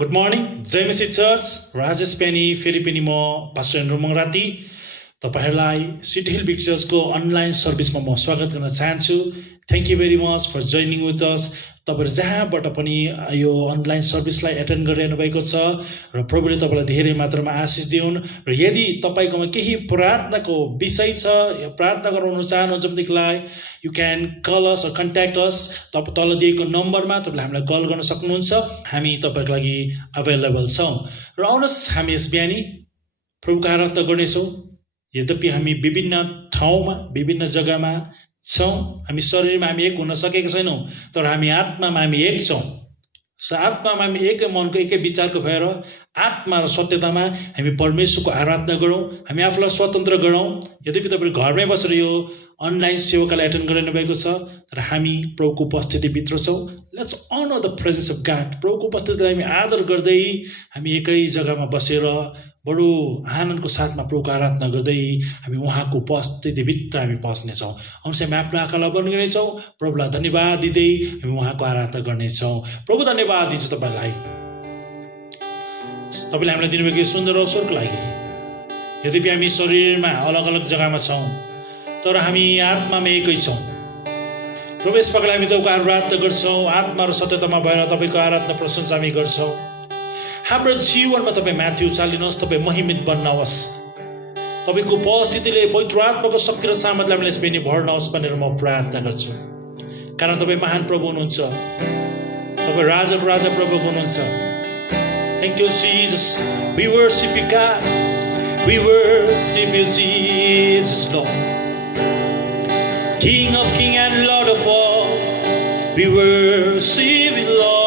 Good morning जय मसी church Rajesh Penny फेरि पनि म पास्टर एन्ड्रु मङराती तपाईहरुलाई सिटी हिल पिक्चर्सको अनलाइन सर्भिसमा म स्वागत गर्न चाहन्छु। Thank you very much for joining with us. तपाईहरु जहाँबाट पनि यो अनलाइन सर्भिसलाई एटेन्ड गरिरहनु भएको छ र प्रभुले तपाईलाई धेरै मात्रामा आशिष दिउन्। र यदि तपाईकोमा केही प्रार्थनाको विषय छ या प्रार्थना गराउन चाहनुहुन्छ भनेदेखिलाई you can call us or contact us. तल दिएको नम्बरमा तपाईले हामीलाई कल गर्न सक्नुहुन्छ। हामी तपाईहरुको लागि अवेलेबल छौं। र आउनुहोस् हामी यस बिहानी प्रभुको आराधना गर्नेछौं। यद्यपि हामी विभिन्न ठाउँमा विभिन्न जग्गामा छौं, हामी शरीरमा हामी एक हुन सकेका छैनौं, तर हामी आत्मामा हामी एक छौं। आत्मामा हामी एकै मनको एकै विचारको भएर आत्मा र सत्यतामा हामी परमेश्वरको आराधना गरौँ, हामी आफूलाई स्वतन्त्र गरौँ। यद्यपि तपाईहरु घरमै बसेर यो अनलाइन सेवाकालाई एटेन्ड गरिरहनु भएको छ, तर हामी प्रभुको उपस्थितिभित्र छौँ। Let's honour the presence of God. प्रभुको उपस्थितिलाई हामी आदर गर्दै हामी एकै जग्गामा बसेर बडो आनन्दको साथमा प्रभुको आराधना गर्दै हामी उहाँको उपस्थितिभित्र हामी पस्नेछौँ। आउँछ हामी आफ्नो आँखालाई बन्द गर्नेछौँ, प्रभुलाई धन्यवाद दिँदै हामी उहाँको आराधना गर्नेछौँ। प्रभु धन्यवाद दिन्छु तपाईलाई, तपाईले हामीलाई दिनुभएको सुन्दर अवसरको लागि। यद्यपि हामी शरीरमा अलग अलग जग्गामा छौँ, तर हामी आत्मामा एकै छौँ। प्रभु यस प्रकारले हामी तपाईँको आराधना गर्छौँ, आत्मा र सत्यतामा भएर तपाईँको आराधना प्रशंसा हामी गर्छौँ। हाम्रो जीवनमा तपाईँ माथि उचालिनुहोस्, तपाईँ महिमित बन्नुहोस्। तपाईँको उपस्थितिले पवित्र आत्माको शक्ति र सामर्थ्यले हामीलाई यसमा भर्नुहोस् भनेर म प्रार्थना गर्छु। कारण तपाईँ महान प्रभु हुनुहुन्छ, तपाईँ राजाको राजा प्रभु हुनुहुन्छ। Thank you, Jesus. We worship you, God. We worship you, Jesus, Lord. King of kings and Lord of all, we worship you, Lord.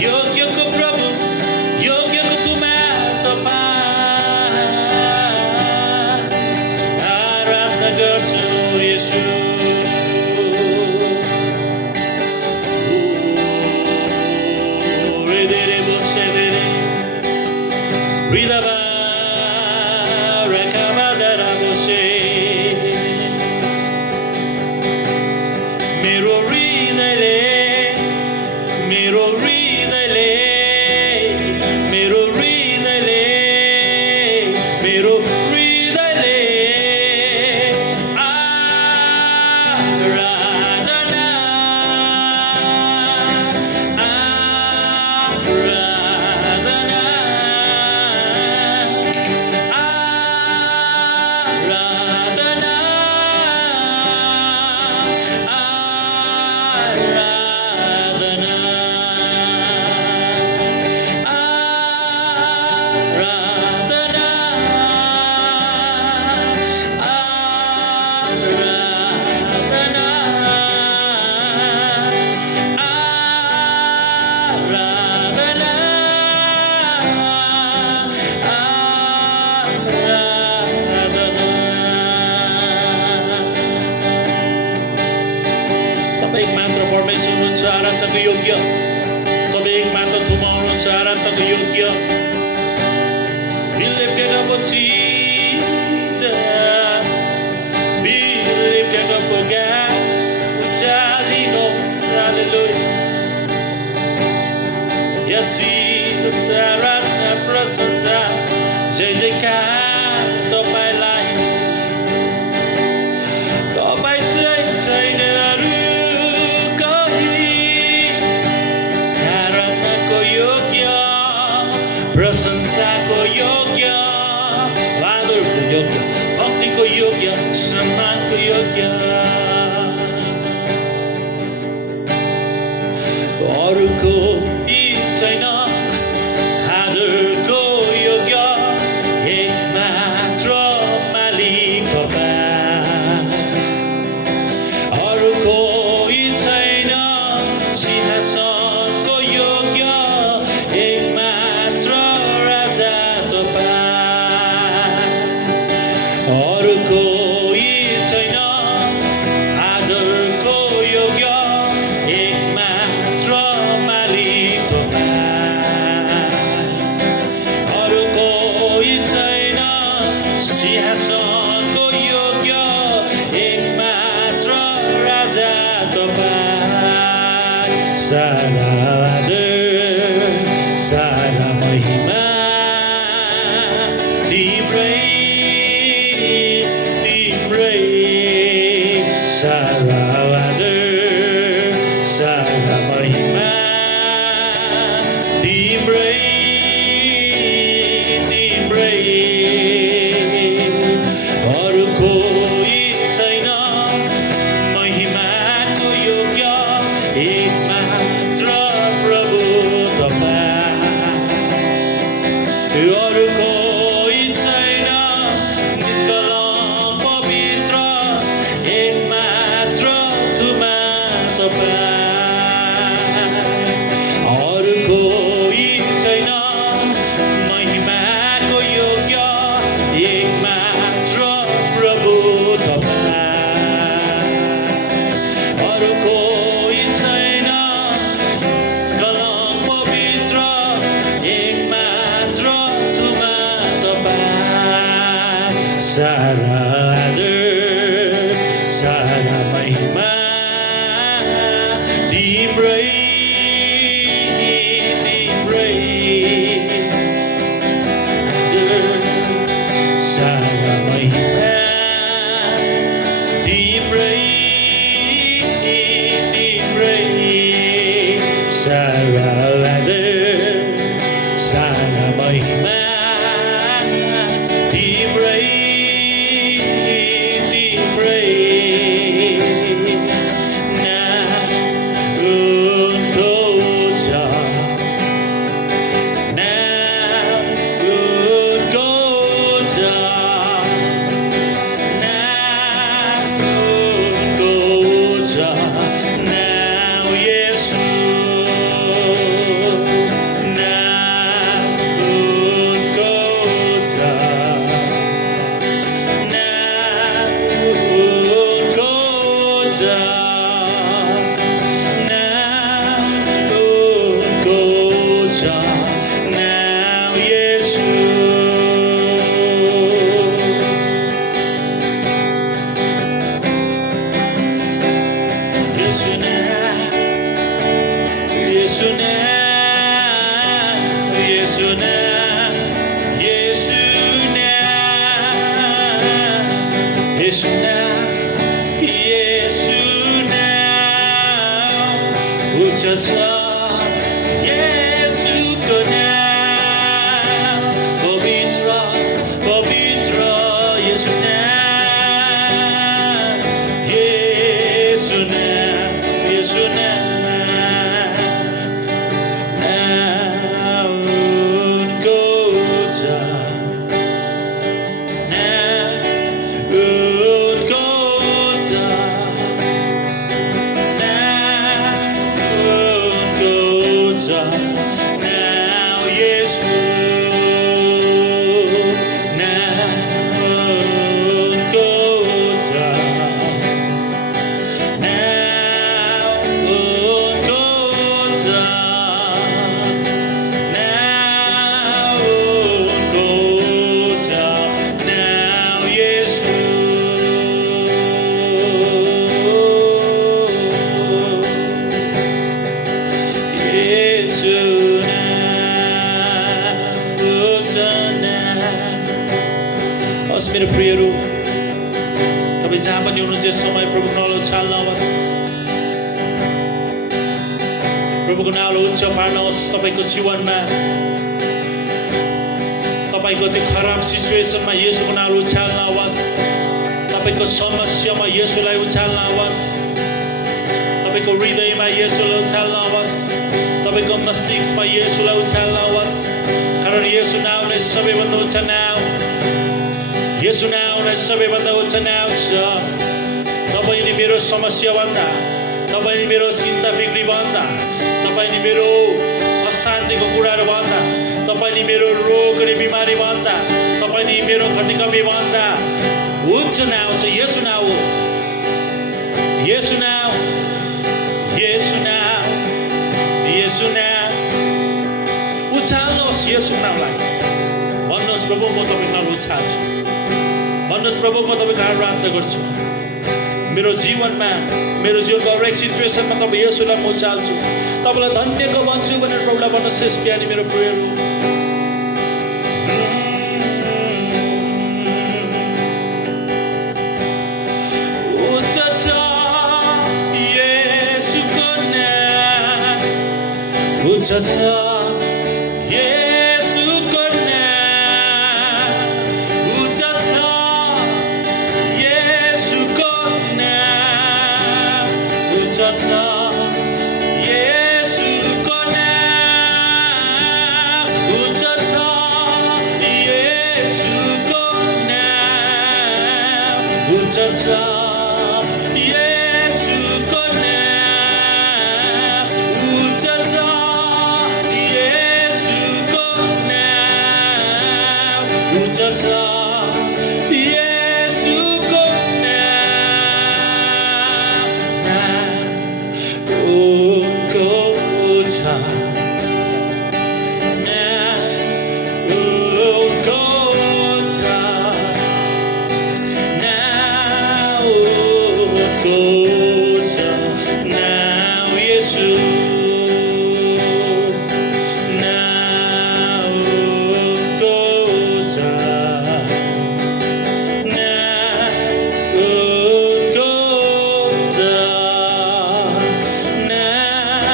योग्यको प्रभु योग्यको Ridaba Rakabadaraboshe Mero hृदयले Mero hृदयले Mero hृदयले Mero hृदयले आराधना तपाईं एकमात्र परमेश्वर हुनुहुन्छ आराधनाको योग्य तपाईं एकमात्र थुमा हुनुहुन्छ आराधनाको योग्य We lifted up a Jesus We lifted up a God Ucali nos Hallelujah Yes Jesus आराधना प्रशंसा जय जयकार तपाईंलाई तपाईं चाहिँ छैन अरू प्रशंसाको योग्य आदरको योग्य भक्तिको योग्य सम्मानको योग्य अरूको छैन आदरको योग्य एकमात्र मालिक तपाईं अरूको छैन सिंहासनको योग्य एकमात्र अरूको छैन आदरको योग्य एकमात्र मालिक अरूको छैन सिंहासनको योग्य एकमात्र राजा तपाईं सारा आदर सारा महिमा सारा आदर सारा महिमा तिम्रै अरूको छैन महिमाको योग्य एकमात्र प्रभु तपाईं अरूको छैन निष्कलङ्क पवित्र एकमात्र तुमा तपाईं अरूको छैन महिमाको योग्य एकमात्र प्रभु तपाईं अरूको छैन निष्कलङ्क पवित्र एकमात्र तुमा तपाईं सारा आदर सारा महिमा तिम्रै आदर सारा महिमा तिम्रै सारा आदर सारा महिमा तिम्रै now, Jesus. मेरो प्रियहरू, तपाईँ जहाँ पनि हुनुहुन्छ यस समय प्रभुको नाउँलाई उचाल्नुहोस्, प्रभुको नाउँलाई उच्च पार्नुहोस्। तपाईँको जीवनमा तपाईँको त्यो खराब सिचुएसनमा येशूको नाउँलाई उचाल्नुहोस्। तपाईँको समस्यामा येशूलाई उचाल्नुहोस्। तपाईँको हृदयमा येशूलाई उचाल्नुहोस्। तपाईँको मस्तिष्कमा येशूलाई उचाल्नुहोस्। कारण येशू नाउँ नै सबैभन्दा उच्च नाउँ, येशू नाउँ नै सबैभन्दा उच्च नाउँ छ। तपाईँले मेरो समस्याभन्दा, तपाईँले मेरो चिन्ता फिक्रीभन्दा, तपाईँले मेरो अशान्तिको कुराहरू भन्दा, तपाईँले मेरो रोग र बिमारी भन्दा, तपाईँले मेरो खटिकमी भन्दा उच्च नाउँ छ। येशू नाउँ हो, येशू नाउँ, येशू नाउँ, येशू नाउँ। उचाल्नुहोस् येशू नाउँलाई, भन्नुहोस् प्रभु म तपाईँको नाउँ उचाल्छु, भन्नुहोस् प्रभु म तपाईँको हात प्राप्त गर्छु। मेरो जीवनमा, मेरो जीवनको हरेक सिचुएसनमा तपाईँ येशूलाई म उचाल्छु, तपाईँलाई धन्यको भन्छु भनेर प्रभुलाई भन्नुहोस्। यस बिहानी मेरो प्रियहरू, उच्च छ येशूको नाम, उच्च छ येशूको नाम, उच्च छ येशूको नाम, उच्च छ येशूको नाम, उच्च छ येशूको नाम, उच्च छ येशूको नाम, उच्च छ येशूको नाम, उच्च छ येशूको नाम। उनको छ नाम, उनको छ नाम, उनको छ नाम येशू, नाम उनको छ नाम, उनको छ नाम,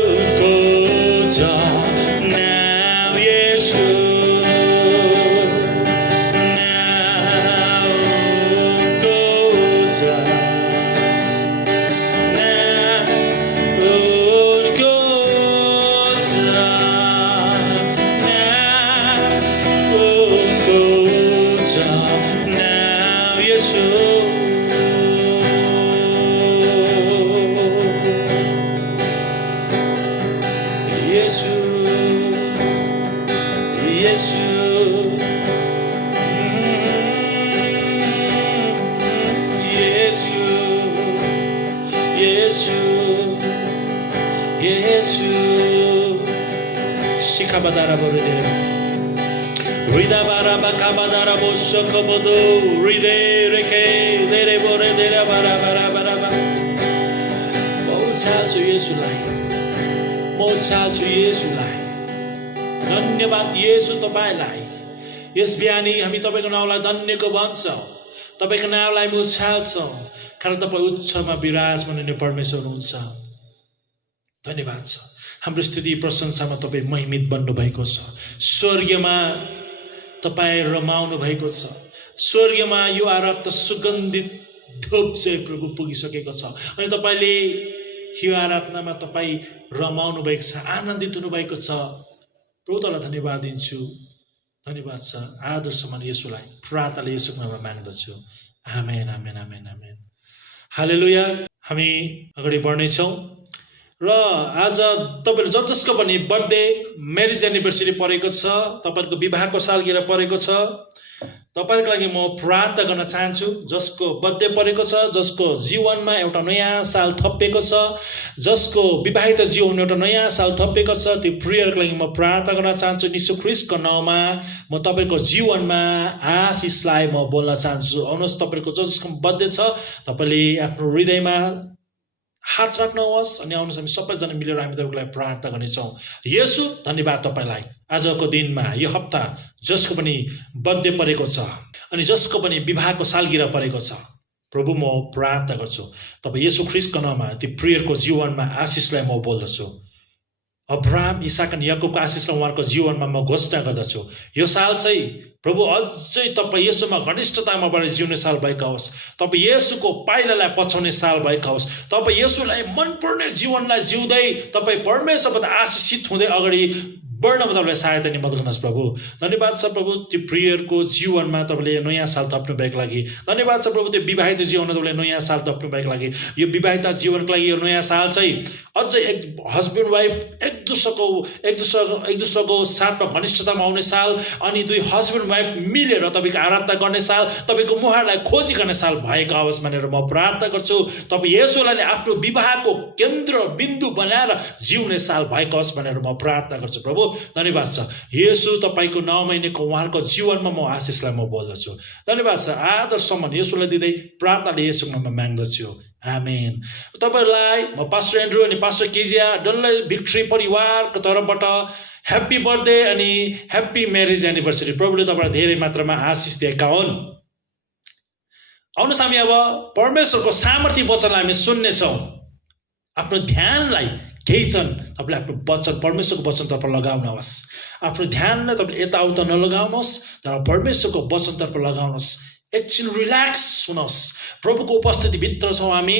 उनको छ नाम येशू, नाम उनको छ नाम, उनको छ नाम, उनको छ नाम येशू। येशू, येशू, येशू, येशू, येशू। शिखाबादारा बोरेदे, हृदयबारा बाकाबादारा बोसकबदो, हृदय रेखे देरे बोरेदेरा बारा बारा बारा बारा। म उचाल्छु येशूलाई, म उचाल्छु येशूलाई, धन्यवाद येशू तपाईलाई। यस बिहानी हामी तपाईको नाउँलाई धन्यको भन्छौँ, तपाईको नाउँलाई म उछाल्छौँ, कारण तपाईँ उच्चमा विराजमान हुने परमेश्वर हुनुहुन्छ। धन्यवाद छ, हाम्रो स्थिति प्रशंसामा तपाईँ महिमित बन्नुभएको छ। स्वर्गमा तपाईँ रमाउनु भएको छ। स्वर्गमा यो आराधना सुगन्धित धूप चाहिँ प्रभु पुगिसकेको छ अनि तपाईँले यो आराधनामा तपाईँ रमाउनु भएको छ, आनन्दित हुनुभएको छ। प्रभु तँलाई धन्यवाद दिन्छु। धन्यवाद छ। आदर सम्मान येशूलाई प्रार्थनाले येशूको नाममा माग्दछु। आमेन आमेन आमेन आमेन। हालेलुया। हामी अगाडि बढ्नेछौँ र आज तपाईँहरू जसको पनि बर्थडे, म्यारिज एनिभर्सरी परेको छ, तपाईँहरूको विवाहको सालगिरह परेको छ, तपाईँहरूको लागि म प्रार्थना गर्न चाहन्छु। जसको बर्थडे परेको छ, जसको जीवनमा एउटा नयाँ साल थपिएको छ, जसको विवाहित जीवनमा एउटा नयाँ साल थपिएको छ, त्यो प्रियरको लागि म प्रार्थना गर्न चाहन्छु। यीशु ख्रीष्टको नाउँमा म तपाईँको जीवनमा आशिषलाई म बोल्न चाहन्छु। आउनुहोस्, तपाईँको जसको बर्थडे छ तपाईँले आफ्नो हृदयमा हात राख्नुहोस् अनि आउनुहोस्, हामी सबैजना मिलेर हामी तपाईँको लागि प्रार्थना गर्नेछौँ। येशू धन्यवाद तपाईँलाई आजको दिनमा, यो हप्ता जसको पनि बर्थडे परेको छ अनि जसको पनि विवाहको सालगिरह परेको छ, प्रभु म प्रार्थना गर्छु तपाईँ येशू ख्रीष्टको नाममा त्यो प्रियरको जीवनमा आशिषलाई म बोल्दछु। अब्राहम, इसाक अनि याकुबको आशिषलाई उहाँहरूको जीवनमा म घोषणा गर्दछु। यो साल चाहिँ प्रभु अझै तपाईँ येशूमा घनिष्ठतामाबाट जिउने साल भएका होस्। तपाईँ येशूको पाइलालाई पछाउने साल भएका होस्। तपाईँ येशूलाई मनपर्ने जीवनलाई जिउँदै तपाईँ परमेश्वरबाट आशिषित हुँदै अगाडि बढ्नमा तपाईँलाई सहायता नि मद्दत गर्नुहोस् प्रभु। धन्यवाद छ प्रभु, त्यो प्रियरको जीवनमा तपाईँले नयाँ साल थप्नु भएको लागि। धन्यवाद छ प्रभु, त्यो विवाहित जीवनमा तपाईँले नयाँ साल थप्नु भएको लागि। यो विवाहित जीवनको लागि यो नयाँ साल चाहिँ अझै एक हस्बेन्ड वाइफ एक दुसराको साथमा घनिष्ठतामा आउने साल अनि दुई हस्बेन्ड वाइफ मिलेर तपाईँको आराधना गर्ने साल, तपाईँको मुहारलाई खोजी गर्ने साल भएको होस् भनेर म प्रार्थना गर्छु। तपाईँ येशूलाई आफ्नो विवाहको केन्द्र बिन्दु बनाएर जिउने साल भएको होस् भनेर म प्रार्थना गर्छु प्रभु। धन्यवाद छ येशू, तपाईँको 9 महिनाको उहाँको जीवनमा म आशिषलाई म बोल्दछु। धन्यवाद छ। आदर सम्मान येशूलाई दिँदै प्रार्थनाले येशूको नाममा माग्दछु। आमेन। तपाईँहरूलाई म पास्टर एन्ड्रु अनि पास्टर केजिया डल्लै भिक्ट्री परिवारको तर्फबाट ह्याप्पी बर्थडे अनि ह्याप्पी म्यारिज एनिभर्सरी। प्रभुले तपाईँलाई धेरै मात्रामा आशिष दिएका हुन्। आउनुहोस्, हामी अब परमेश्वरको सामर्थ्य वचनलाई हामी सुन्नेछौँ। आफ्नो ध्यानलाई केही छन् तपाईँले आफ्नो वचन परमेश्वरको वचनतर्फ लगाउनुहोस्। आफ्नो ध्यानलाई तपाईँले यताउता नलगाउनुहोस्, तर परमेश्वरको वचनतर्फ लगाउनुहोस्। एकछिन रिल्याक्स हुनुहोस्। प्रभुको उपस्थितिभित्र छौँ हामी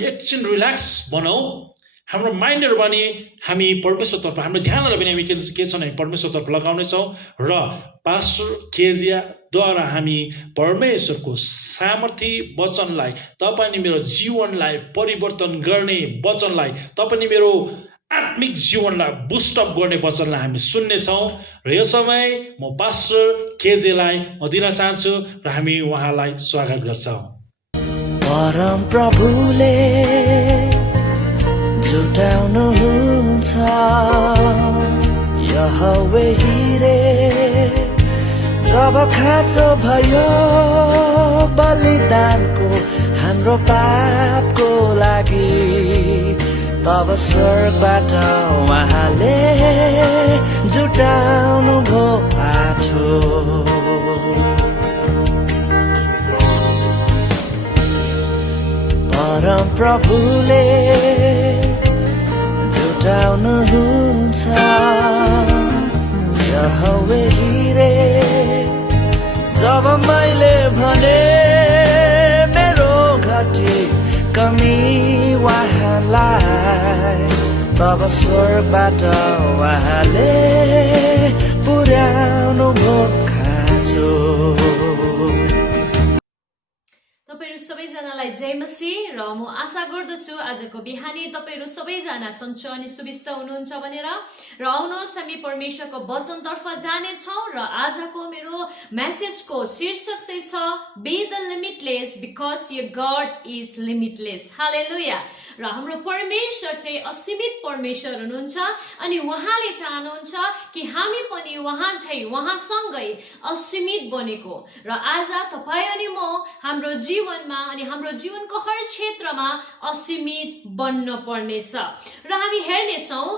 एकछिन रिल्याक्स बनाऊ। हाम्रो माइन्डहरू पनि हामी परमेश्वरतर्फ, हाम्रो ध्यानलाई पनि हामी के छन् हामी परमेश्वरतर्फ लगाउनेछौँ र पास्टर केजियाद्वारा हामी परमेश्वरको सामर्थ्य वचनलाई, तपाईँ मेरो जीवनलाई परिवर्तन गर्ने वचनलाई, तपाईँ मेरो आत्मिक जीवनलाई बुस्टअप गर्ने वचनलाई हामी सुन्नेछौँ। र यो समय म पास्टर केजेलाई म दिन चाहन्छु र हामी उहाँलाई स्वागत गर्छौँ। परम प्रभुले जुटाउनुहुन्छ यहोवे हिरे, जब खाँचो भयो बलिदानको हाम्रो पापको लागि, तब स्वर्गबाट उहाँले जुटाउनु भो पाछो। परम प्रभुले जुटाउनुहुन्छ यहोवे हिरे, जब मैले भने मेरो घटी कमी उहाँलाई, तब स्वर्गबाट उहाँले पुर्याउनु भो खाँचो। तपाईहरु सबैजनालाई जय मसीह। र म आशा गर्दछु आजको बिहानी तपाईहरु सबैजना सन्चो अनि सुविस्ता हुनुहुन्छ भनेर। र आउनुहोस्, हामी परमेश्वरको वचनतर्फ जानेछौँ र आजको मेरो मेसेजको शीर्षक चाहिँ छ be the limitless because your God is limitless. Hallelujah. र हाम्रो परमेश्वर चाहिँ असीमित परमेश्वर हुनुहुन्छ अनि उहाँले चाहनुहुन्छ कि हामी पनि उहाँ चाहिँ उहाँसँगै असीमित बनेको। र आज तपाईँ अनि म हाम्रो जीवनमा अनि हाम्रो जीवनको हर क्षेत्रमा असीमित बन्न पर्नेछ। र हामी हेर्नेछौँ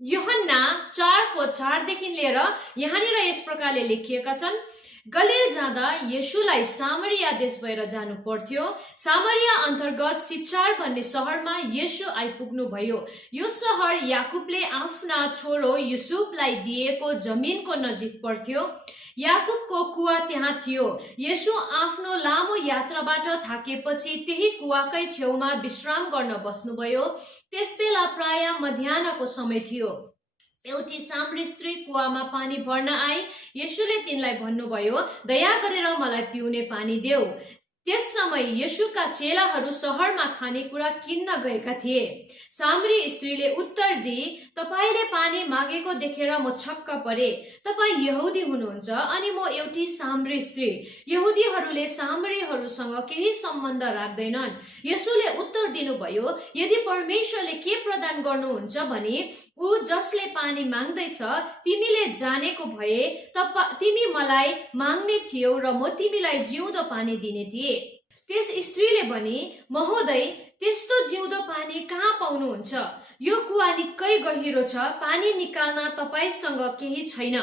यूहन्ना 4:4 देखि लिएर यहाँनिर यस प्रकारले लेखिएका छन्। गलिल जाँदा येशूलाई सामरिया देश भएर जानु पर्थ्यो। सामरिया अन्तर्गत सिचार भन्ने सहरमा येशू आइपुग्नु भयो। यो सहर याकुबले आफ्ना छोरो युसुफलाई दिएको जमिनको नजिक पर्थ्यो। याकुबको कुवा त्यहाँ थियो। येशू आफ्नो लामो यात्राबाट थाकेपछि त्यही कुवाकै छेउमा विश्राम गर्न बस्नुभयो। त्यसबेला प्राय मध्याहको समय थियो। एउटी साम्री स्त्री कुवामा पानी भर्न आई। येशूले तिनलाई भन्नुभयो, दया गरेर मलाई पिउने पानी देऊ। त्यस समय येशूका चेलाहरू सहरमा खानेकुरा किन्न गएका थिए। सामरी स्त्रीले उत्तर दिई, तपाईले पानी मागेको देखेर म छक्क परे। तपाई यहुदी हुनुहुन्छ अनि म एउटी सामरी स्त्री। यहुदीहरूले सामरीहरूसँग केही सम्बन्ध राख्दैनन्। येशूले उत्तर दिनुभयो, यदि परमेश्वरले के प्रदान गर्नुहुन्छ भने ऊ जसले पानी माग्दैछ तिमीले जानेको भए तिमी मलाई माग्ने थियौ र म तिमीलाई जिउँदो पानी दिने थिए। त्यस स्त्रीले भनी, महोदय, त्यस्तो जिउँदो पानी कहाँ पाउनुहुन्छ? यो कुवा निकै गहिरो छ, पानी निकाल्न तपाईसँग केही छैन।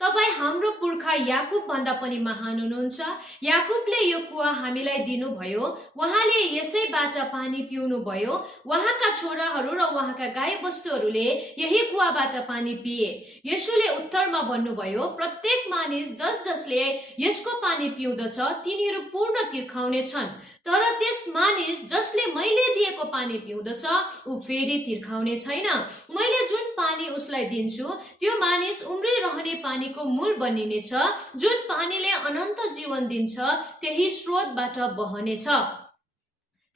तपाई हाम्रो पुर्खा याकुब भन्दा पनि महान हुनुहुन्छ। याकुबले यो कुवा हामीलाई दिनुभयो। उहाँले यसैबाट पानी पिउनु भयो। उहाँका छोराहरू र उहाँका गाई बस्तुहरूले यही कुवाबाट पानी पिए। येशूले उत्तरमा भन्नुभयो, प्रत्येक मानिस जसले यसको पानी पिउँदछ तिनीहरू पूर्ण तिर्खाउने छन्। तर त्यस मानिस जसले मैले दिएको पानी पिउँदछ ऊ फेरि तिर्खाउने छैन। मैले जुन पानी उसलाई दिन्छु त्यो मानिस उम्रिरहने पानीको मूल बनिनेछ। जुन पानीले अनन्त जीवन दिन्छ त्यही स्रोतबाट बहनेछ।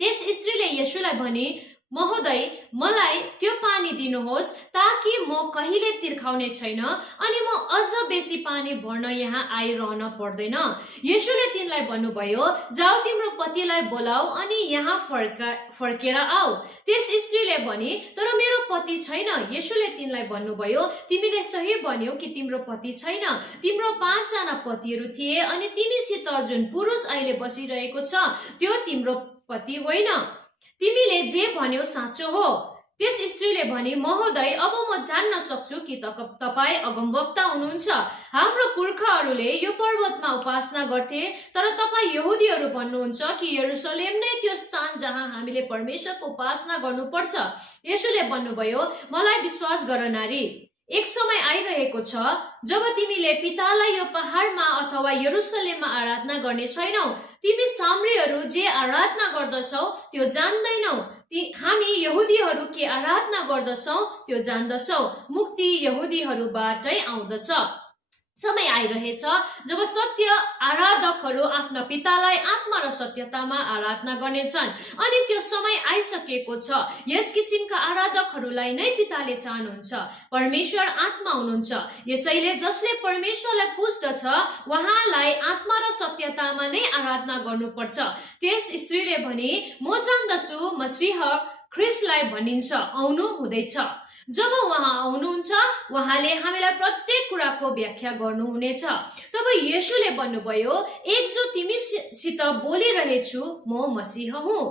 त्यस स्त्रीले येशूलाई भनी, महोदय, मलाई त्यो पानी दिनुहोस् ताकि म कहिले तिर्खाउने छैन अनि म अझ बेसी पानी भर्न यहाँ आइरहन पर्दैन। येशूले तिनलाई भन्नुभयो, जाऊ तिम्रो पतिलाई बोलाऊ अनि यहाँ फर्केर आऊ। त्यस स्त्रीले भनी, तर मेरो पति छैन। येशूले तिनलाई भन्नुभयो, तिमीले सही भन्यौ कि तिम्रो पति छैन। तिम्रो 5 जना पतिहरू थिए अनि तिमीसित जुन पुरुष अहिले बसिरहेको छ त्यो तिम्रो पति होइन। तिमीले जे भन्यौ साँचो हो। त्यस स्त्रीले भनी, महोदय, अब म जान्न सक्छु कि तपाई अगमवक्ता हुनुहुन्छ। हाम्रो पुर्खाहरूले यो पर्वतमा उपासना गर्थे, तर तपाई यहुदीहरू भन्नुहुन्छ कि यरुशलेम नै त्यो स्थान जहाँ हामीले परमेश्वरको उपासना गर्नुपर्छ। येशूले भन्नुभयो, मलाई विश्वास गर नारी, एक समय आइरहेको छ जब तिमीले पितालाई यो पहाडमा अथवा यरुशलेममा आराधना गर्ने छैनौ। तिमी सामरीहरू जे आराधना गर्दछौ त्यो जान्दैनौ। हामी यहुदीहरू के आराधना गर्दछौ त्यो जान्दछौ। मुक्ति यहुदीहरूबाटै आउँदछ। समय आइरहेछ जब सत्य आराधकहरू आफ्ना पितालाई आत्मा र सत्यतामा आराधना गर्नेछन् अनि त्यो समय आइसकेको छ। यस किसिमका आराधकहरूलाई नै पिताले चाहनुहुन्छ। परमेश्वर आत्मा हुनुहुन्छ। यसैले जसले परमेश्वरलाई पुज्दछ उहाँलाई आत्मा र सत्यतामा नै आराधना गर्नुपर्छ। त्यस स्त्रीले भने, म जान्दछु मसीह ख्रिस्टलाई भनिन्छ आउनु हुँदैछ। जब उहाँ आउनुहुन्छ उहाँले हामीलाई प्रत्येक कुराको व्याख्या गर्नुहुनेछ। तब येशूले भन्नुभयो, एक जो तिमीसित बोलिरहेछु म मसीह हुँ।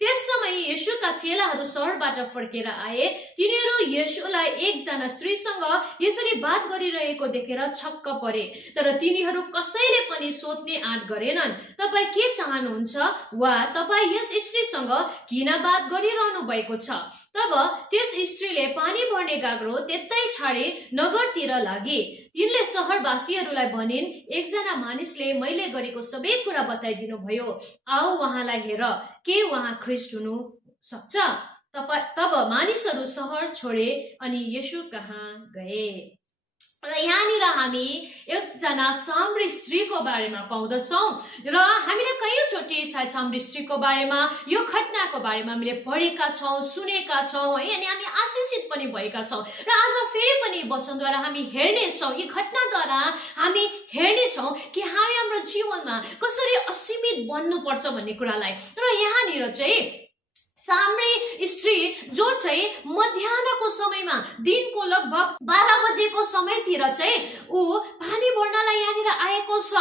त्यस समय येशूका चेलाहरू सहरबाट फर्केर आए। तिनीहरू येशूलाई एकजना स्त्रीसँग यसरी बात गरिरहेको देखेर छक्क परे। तर तिनीहरू कसैले पनि सोध्ने आँट गरेनन्, तपाई के चाहनुहुन्छ वा तपाई यस स्त्रीसँग किन बात गरिरहनु भएको छ? तब त्यस स्त्रीले पानी भर्ने गाग्रो त्यतै छाडी नगरतिर लागे। तिनले सहरवासीहरूलाई भनिन्, एकजना मानिसले मैले गरेको सबै कुरा बताइदिनु भयो। आओ उहाँलाई हेर, के उहाँ ख्रिस्ट हुनु सक्छ? तब मानिसहरू सहर छोडे अनि येशू कहाँ गए। र यहाँनिर हामी एकजना सामरी स्त्रीको बारेमा पाउँदछौँ र हामीले कयौँचोटि सायद सामरी स्त्रीको बारेमा यो घटनाको बारेमा हामीले पढेका छौँ, सुनेका छौँ है, अनि हामी आशिषित पनि भएका छौँ। र आज फेरि पनि वचनद्वारा हामी हेर्नेछौँ, यी घटनाद्वारा हामी हेर्नेछौँ कि हामी हाम्रो जीवनमा कसरी असीमित बन्नुपर्छ भन्ने कुरालाई। र यहाँनिर चाहिँ सामरी स्त्री जो चाहिँ मध्याहको समयमा दिनको लगभग 12 बजेको समयतिर चाहिँ ऊ पानी भर्नलाई यहाँनिर आएको छ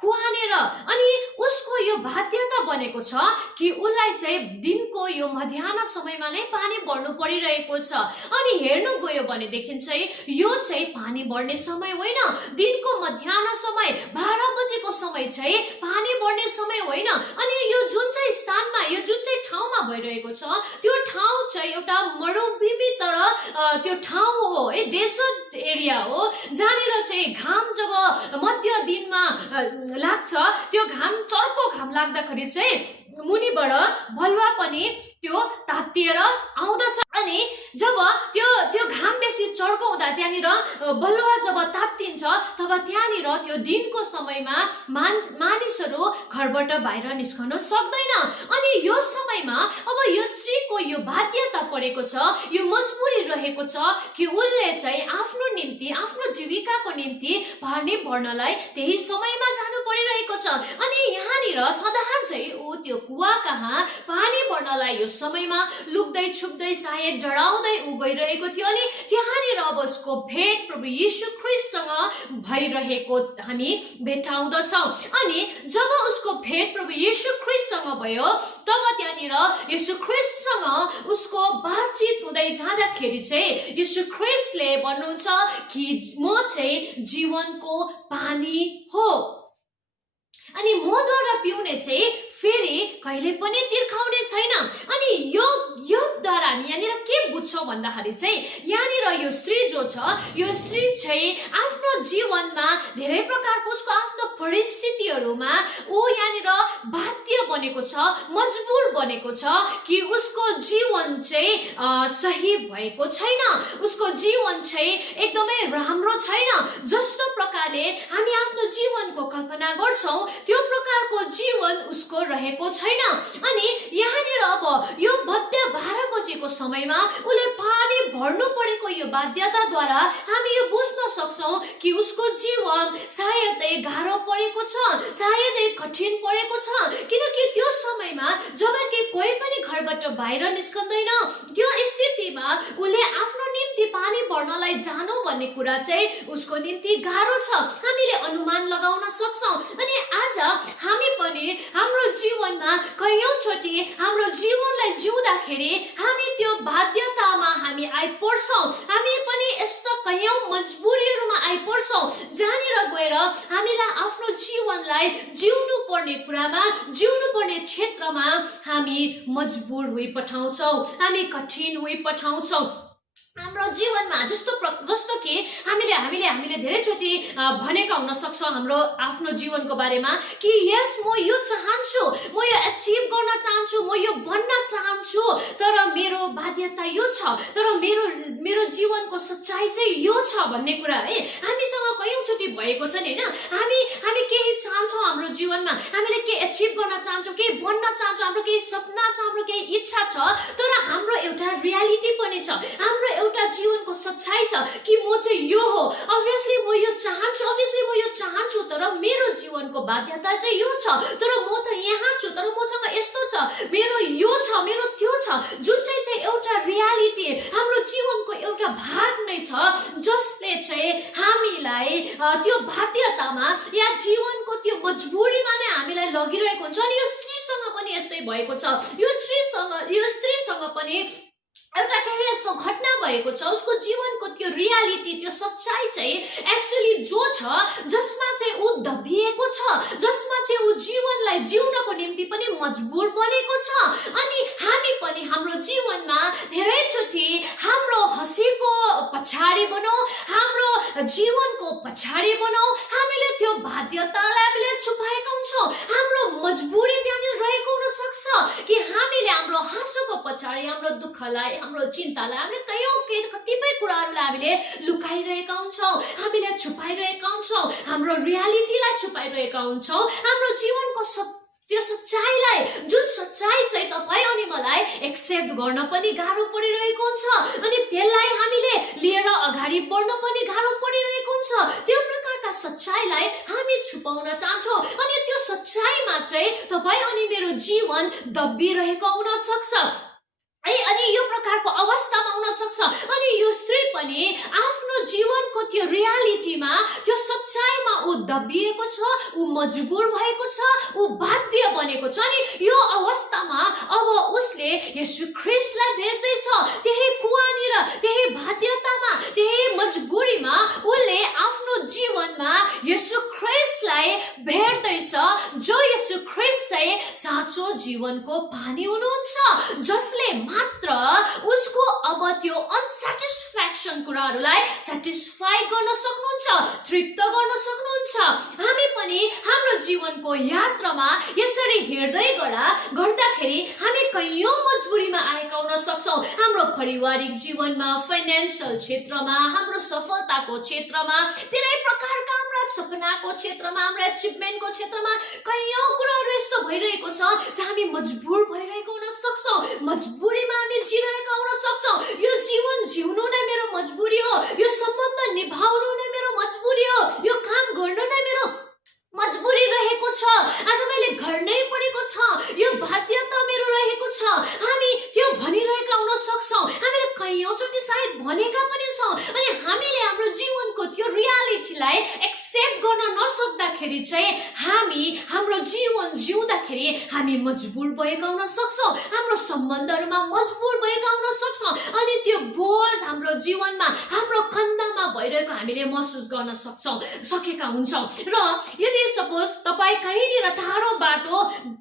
कुहानेर। अनि उसको यो बाध्यता बनेको छ कि उसलाई चाहिँ दिनको यो मध्याह्न समयमा नै पानी भर्नु परिरहेको छ। अनि हेर्नु गयो भनेदेखि चाहिँ यो चाहिँ पानी भर्ने समय होइन, दिनको मध्याह्न समय 12 बजेको समय चाहिँ पानी भर्ने समय होइन। अनि यो जुन चाहिँ स्थानमा, यो जुन चाहिँ ठाउँमा भइरहेको छ त्यो ठाउँ चाहिँ एउटा मरुभूमि तर त्यो ठाउँ हो है, डेजर्ट एरिया हो, जहाँनिर चाहिँ घाम जब मध्य दिनमा लाग्छ त्यो घाम, चर्को घाम लाग्दाखेरि चाहिँ मुनिबाट बलुवा पनि त्यो तातिएर आउँदछ। अनि जब त्यो घाम बेसी चर्को हुँदा त्यहाँनिर बलुवा जब तात्तिन्छ तब त्यहाँनिर त्यो दिनको समयमा मानिसहरू घरबाट बाहिर निस्कन सक्दैन। अनि यो समयमा अब यो स्त्रीको यो बाध्यता परेको छ, यो मजबुरी रहेको छ कि उसले चाहिँ आफ्नो निम्ति, आफ्नो जीविकाको निम्ति पानी भर्नलाई त्यही समयमा जानु परिरहेको छ। अनि यहाँनिर सदा चाहिँ ऊ त्यो कुवा कहाँ पानी भर्नलाई यो समयमा लुक्दै छुप्दै सायद डराउँदै ऊ गइरहेको थियो। अनि त्यहाँनिर अब उसको भेट प्रभु यीशु ख्रीष्टसँग भइरहेको हामी भेटाउँदछौँ। अनि जब उसको भेट प्रभु यीशु ख्रीष्टसँग भयो तब त्यहाँनिर यीशु ख्रीष्टसँग उसको बातचित हुँदै जाँदाखेरि चाहिँ यीशु ख्रीष्टले भन्नुहुन्छ कि म चाहिँ जीवनको पानी हो, अनि मद्वारा पिउने चाहिँ फेरि कहिले पनि तिर्खाउने छैन। अनि यो द्वारा हामी यहाँनिर के बुझ्छौँ भन्दाखेरि चाहिँ यहाँनिर यो स्त्री जो छ, यो स्त्री चाहिँ आफ्नो जीवनमा धेरै प्रकारको उसको आफ्नो परिस्थितिहरूमा ऊ यहाँनिर बाध्य बनेको छ, मजबुर बनेको छ कि उसको जीवन चाहिँ सही भएको छैन, उसको जीवन चाहिँ एकदमै राम्रो छैन। जस्तो प्रकारले हामी आफ्नो जीवनको कल्पना गर्छौँ त्यो प्रकारको जीवन उसको रहेको छैन। अनि यहाँनिर अब यो मध्य 12 बजेको समयमा उसले पानी भर्नु परेको यो बाध्यताद्वारा हामी यो बुझ्न सक्छौँ कि उसको जीवन सायदै गाह्रो परेको छ, सायदै कठिन परेको छ। किनकि त्यो समयमा जब कि कोही पनि घरबाट बाहिर निस्कँदैन, त्यो स्थितिमा उसले आफ्नो निम्ति पानी भर्नलाई जानु भन्ने कुरा चाहिँ उसको निम्ति गाह्रो छ, हामीले अनुमान लगाउन सक्छौँ। अनि आज हामी पनि हाम्रो जीवनमा कयौं चोटि हाम्रो जीवनलाई जिउँदाखेरि हामी त्यो बाध्यतामा हामी आइपर्छौँ, हामी पनि यस्ता कयौं मजबुरीहरूमा आइपर्छौँ जहाँनिर गएर हामीलाई आफ्नो जीवनलाई जिउनु पर्ने कुरामा, जिउनु पर्ने क्षेत्रमा हामी मजबुर हुइ पठाउँछौँ, हामी कठिन हुइ पठाउँछौँ। हाम्रो जीवनमा जस्तो कि हामीले धेरैचोटि भनेका हुन सक्छौँ हाम्रो आफ्नो जीवनको बारेमा कि यस म यो चाहन्छु, म यो एचिभ गर्न चाहन्छु, म यो बन्न चाहन्छु, तर मेरो बाध्यता यो छ, तर मेरो जीवनको सच्चाइ चाहिँ यो छ भन्ने कुरा है हामीसँग कयौंचोटि भएको छ नि हैन। हामी केही चाहन्छौँ हाम्रो जीवनमा, हामीले के एचिभ गर्न चाहन्छौँ, के बन्न चाहन्छौँ, हाम्रो केही सपना छ, हाम्रो केही इच्छा छ, तर हाम्रो एउटा रियालिटी पनि छ, हाम्रो एउटा जीवनको सच्चाइ छ कि म चाहिँ यो हो। अभियसली म यो चाहन्छु, तर मेरो जीवनको बाध्यता चाहिँ यो छ, तर म त यहाँ छु, तर मसँग यस्तो छ, मेरो यो छ, मेरो त्यो छ, जुन चाहिँ एउटा रियालिटी हाम्रो जीवनको एउटा भाग नै छ जसले चाहिँ हामीलाई त्यो बाध्यतामा या जीवनको त्यो मजबुरीमा नै हामीलाई लगिरहेको हुन्छ। अनि यो स्त्रीसँग पनि यस्तै भएको छ, यो स्त्रीसँग पनि एउटा केही यस्तो घटना भएको छ, उसको जीवनको त्यो रियालिटी, त्यो सच्चाइ चाहिँ एक्चुअली जो छ जसमा चाहिँ ऊ दबिएको छ, जसमा चाहिँ ऊ जीवनलाई जिउनको निम्ति पनि मजबुर बनेको छ। अनि हामी पनि हाम्रो जीवनमा धेरैचोटि हाम्रो हँसीको पछाडि बनाऊ, हाम्रो जीवनको पछाडि बनाऊ हामीले त्यो बाध्यतालाई हामीले छुपाएका हुन्छौँ, हाम्रो मजबुरी त्यहाँनिर रहेको हुन सक्छ कि हामीले हाम्रो हाँसोको पछाडि हाम्रो दुःखलाई, हाम्रो चिन्तालाई, हामीले कतिपय कुराहरूलाई हामीले लुकाइरहेका हुन्छौँ, हामीले छुपाइरहेका हुन्छौँ, हाम्रो रियालिटीलाई छुपाइरहेका हुन्छौँ, हाम्रो जीवनको त्यो सच्चाइलाई, जुन सच्चाइ चाहिँ तपाईँ अनि मलाई एक्सेप्ट गर्न पनि गाह्रो परिरहेको हुन्छ, अनि त्यसलाई हामीले लिएर अगाडि बढ्न पनि गाह्रो परिरहेको हुन्छ। त्यो प्रकारका सच्चाइलाई हामी छुपाउन चाहन्छौँ, अनि त्यो सच्चाइमा चाहिँ तपाईँ अनि मेरो जीवन दबिरहेको हुन सक्छ। अनि यो प्रकारको अवस्थामा हुन सक्छ। अनि यो स्त्री पनि आफ्नो जीवनको त्यो रियालिटीमा, त्यो सच्चाइमा ऊ दबिएको छ, ऊ मजबुर भएको छ, ऊ बाध्य बनेको छ। अनि यो अवस्थामा अब उसले येशू ख्रीष्टलाई भेट्दैछ। त्यही कुवानिर, त्यही बाध्यतामा, त्यही मजबुरीमा उसले आफ्नो जीवनमा येशू ख्रीष्टलाई भेट्दैछ, जो येशू ख्रीष्ट चाहिँ साँचो जीवनको पानी हुनुहुन्छ, जसले मात्र उसको अब त्यो अनस्याटिस्फ्याक्सन कुराहरूलाई सेटिस्फाई गर्न सक्नुहुन्छ, तृप्त गर्न सक्नुहुन्छ। हामी पनि हाम्रो जीवनको यात्रामा यसरी हिँड्दै गर्दाखेरि हामी कैयौं मजबुरीमा आएका हुन सक्छौं। हाम्रो पारिवारिक जीवनमा, फाइनेन्शियल क्षेत्रमा, हाम्रो सफलताको क्षेत्रमा, धेरै प्रकारका हाम्रा सपनाको क्षेत्रमा, हाम्रो एचिभमेन्टको क्षेत्रमा कैयौं कुराहरू यस्तो भइरहेको छ जहाँ हामी मजबुर भइरहेको हुन सक्छौं। मजबुरीमा हामी जिरहेका हुन सक्छौं। यो जीवन जिउनु नै मेरो मजबुरी हो, यो सम्बन्ध निभाउनु नै मेरो मजबुरी हो, यो काम गर्नु नै मेरो मजबुरी रहेको छ, आज मैले गर्नै परेको छ, यो बाध्यता मेरो रहेको छ। हामी त्यो भनिरहेका हुन सक्छौं। हामीले कैयौंचोटि सायद भनेका पनि छौं। अनि हामीले हाम्रो जीवनको त्यो रियालिटीलाई एक्सेप्ट गर्न नसक्दाखेरि चाहिँ हामी हाम्रो जीवन जिउँदाखेरि हामी मजबुर भएका हुन सक्छौं। हाम्रो सम्बन्धहरूमा मजबुर भएका हुन सक्छौं। अनि त्यो बोझ हाम्रो जीवनमा, हाम्रो कन्धमा भइरहेको हामीले महसुस गर्न सकेका हुन्छौं। र यदि सपोज तपाईँ कहीँनिर टाढो बाटो,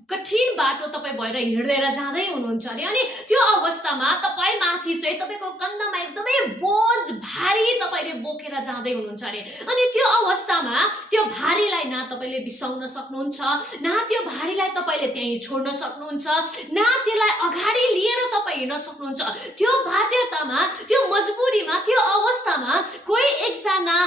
कठिन बाटो तपाईँ भएर हिँडेर जाँदै हुनुहुन्छ अरे, अनि त्यो अवस्थामा तपाईँ माथि चाहिँ तपाईँको कन्धमा एकदमै बोझ भारी तपाईँले बोकेर जाँदै हुनुहुन्छ अरे। अनि त्यो अवस्थामा त्यो भारीलाई न तपाईँले बिसाउन सक्नुहुन्छ, न त्यो भारीलाई तपाईँले त्यहीँ छोड्न सक्नुहुन्छ, न त्यसलाई अगाडि लिएर तपाईँ हिँड्न सक्नुहुन्छ। त्यो बाध्यतामा, त्यो मजबुरीमा, त्यो अवस्थामा कोही एकजना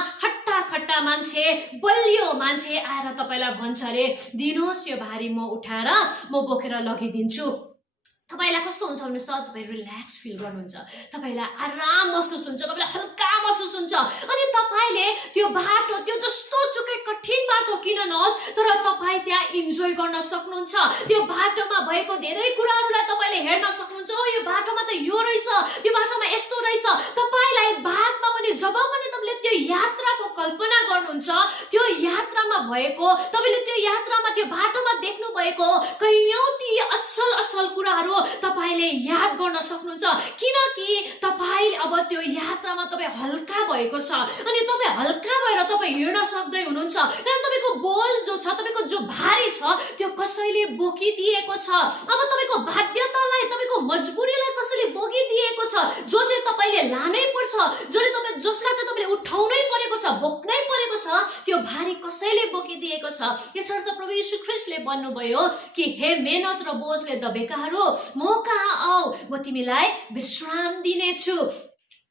खट्टा मान्छे, बलियो मान्छे आएर तपाईलाई भन्छ अरे, दिनुहोस् यो भारी म उठाएर म बोकेर लगिदिन्छु। तपाईलाई कस्तो हुन्छ भन्नुहोस् त? तपाईँ रिल्याक्स फिल गर्नुहुन्छ, तपाईलाई आराम महसुस हुन्छ, तपाईलाई हल्का महसुस हुन्छ। अनि तपाईले त्यो बाटो, त्यो जस्तो सुकै कठिन बाटो किन नहोस्, तर तपाईँ त्यहाँ इन्जोय गर्न सक्नुहुन्छ। त्यो बाटोमा भएको धेरै कुराहरूलाई तपाईले हेर्न सक्नुहुन्छ। ओ यो बाटोमा त यो रहेछ, यो बाटोमा यस्तो रहेछ। तपाईलाई बादमा पनि जब पनि तपाईले त्यो यात्राको कल्पना गर्नुहुन्छ, त्यो यात्रामा भएको, तपाईले त्यो यात्रामा, त्यो बाटोमा देख्नु भएको कैयौं ती असल कुराहरू तपाईले याद गर्न सक्नुहुन्छ। किनकि तपाईँ अब त्यो यात्रामा तपाईँ हल्का भएको छ। अनि तपाईँ हल्का भएर तपाईँ हिँड्न सक्दै हुनुहुन्छ। कारण तपाईको बोझ जो छ, तपाईको जो भारी छ, त्यो कसैले बोकिदिएको छ। अब तपाईको बाध्यतालाई, तपाईको मजबुरीलाई कसैले बोकिदिएको छ, जो चाहिँ तपाईले लानै पर्छ, जसलाई चाहिँ तपाईले उठाउनै परेको छ, बोक्नै परेको छ, त्यो भारी कसैले बोकिदिएको छ। यसर्थ प्रभु येशू ख्रीष्टले भन्नुभयो कि हे मेहनत र बोझले दबेकाहरू, म कहाँ आऊ, म तिमीलाई विश्राम दिनेछु।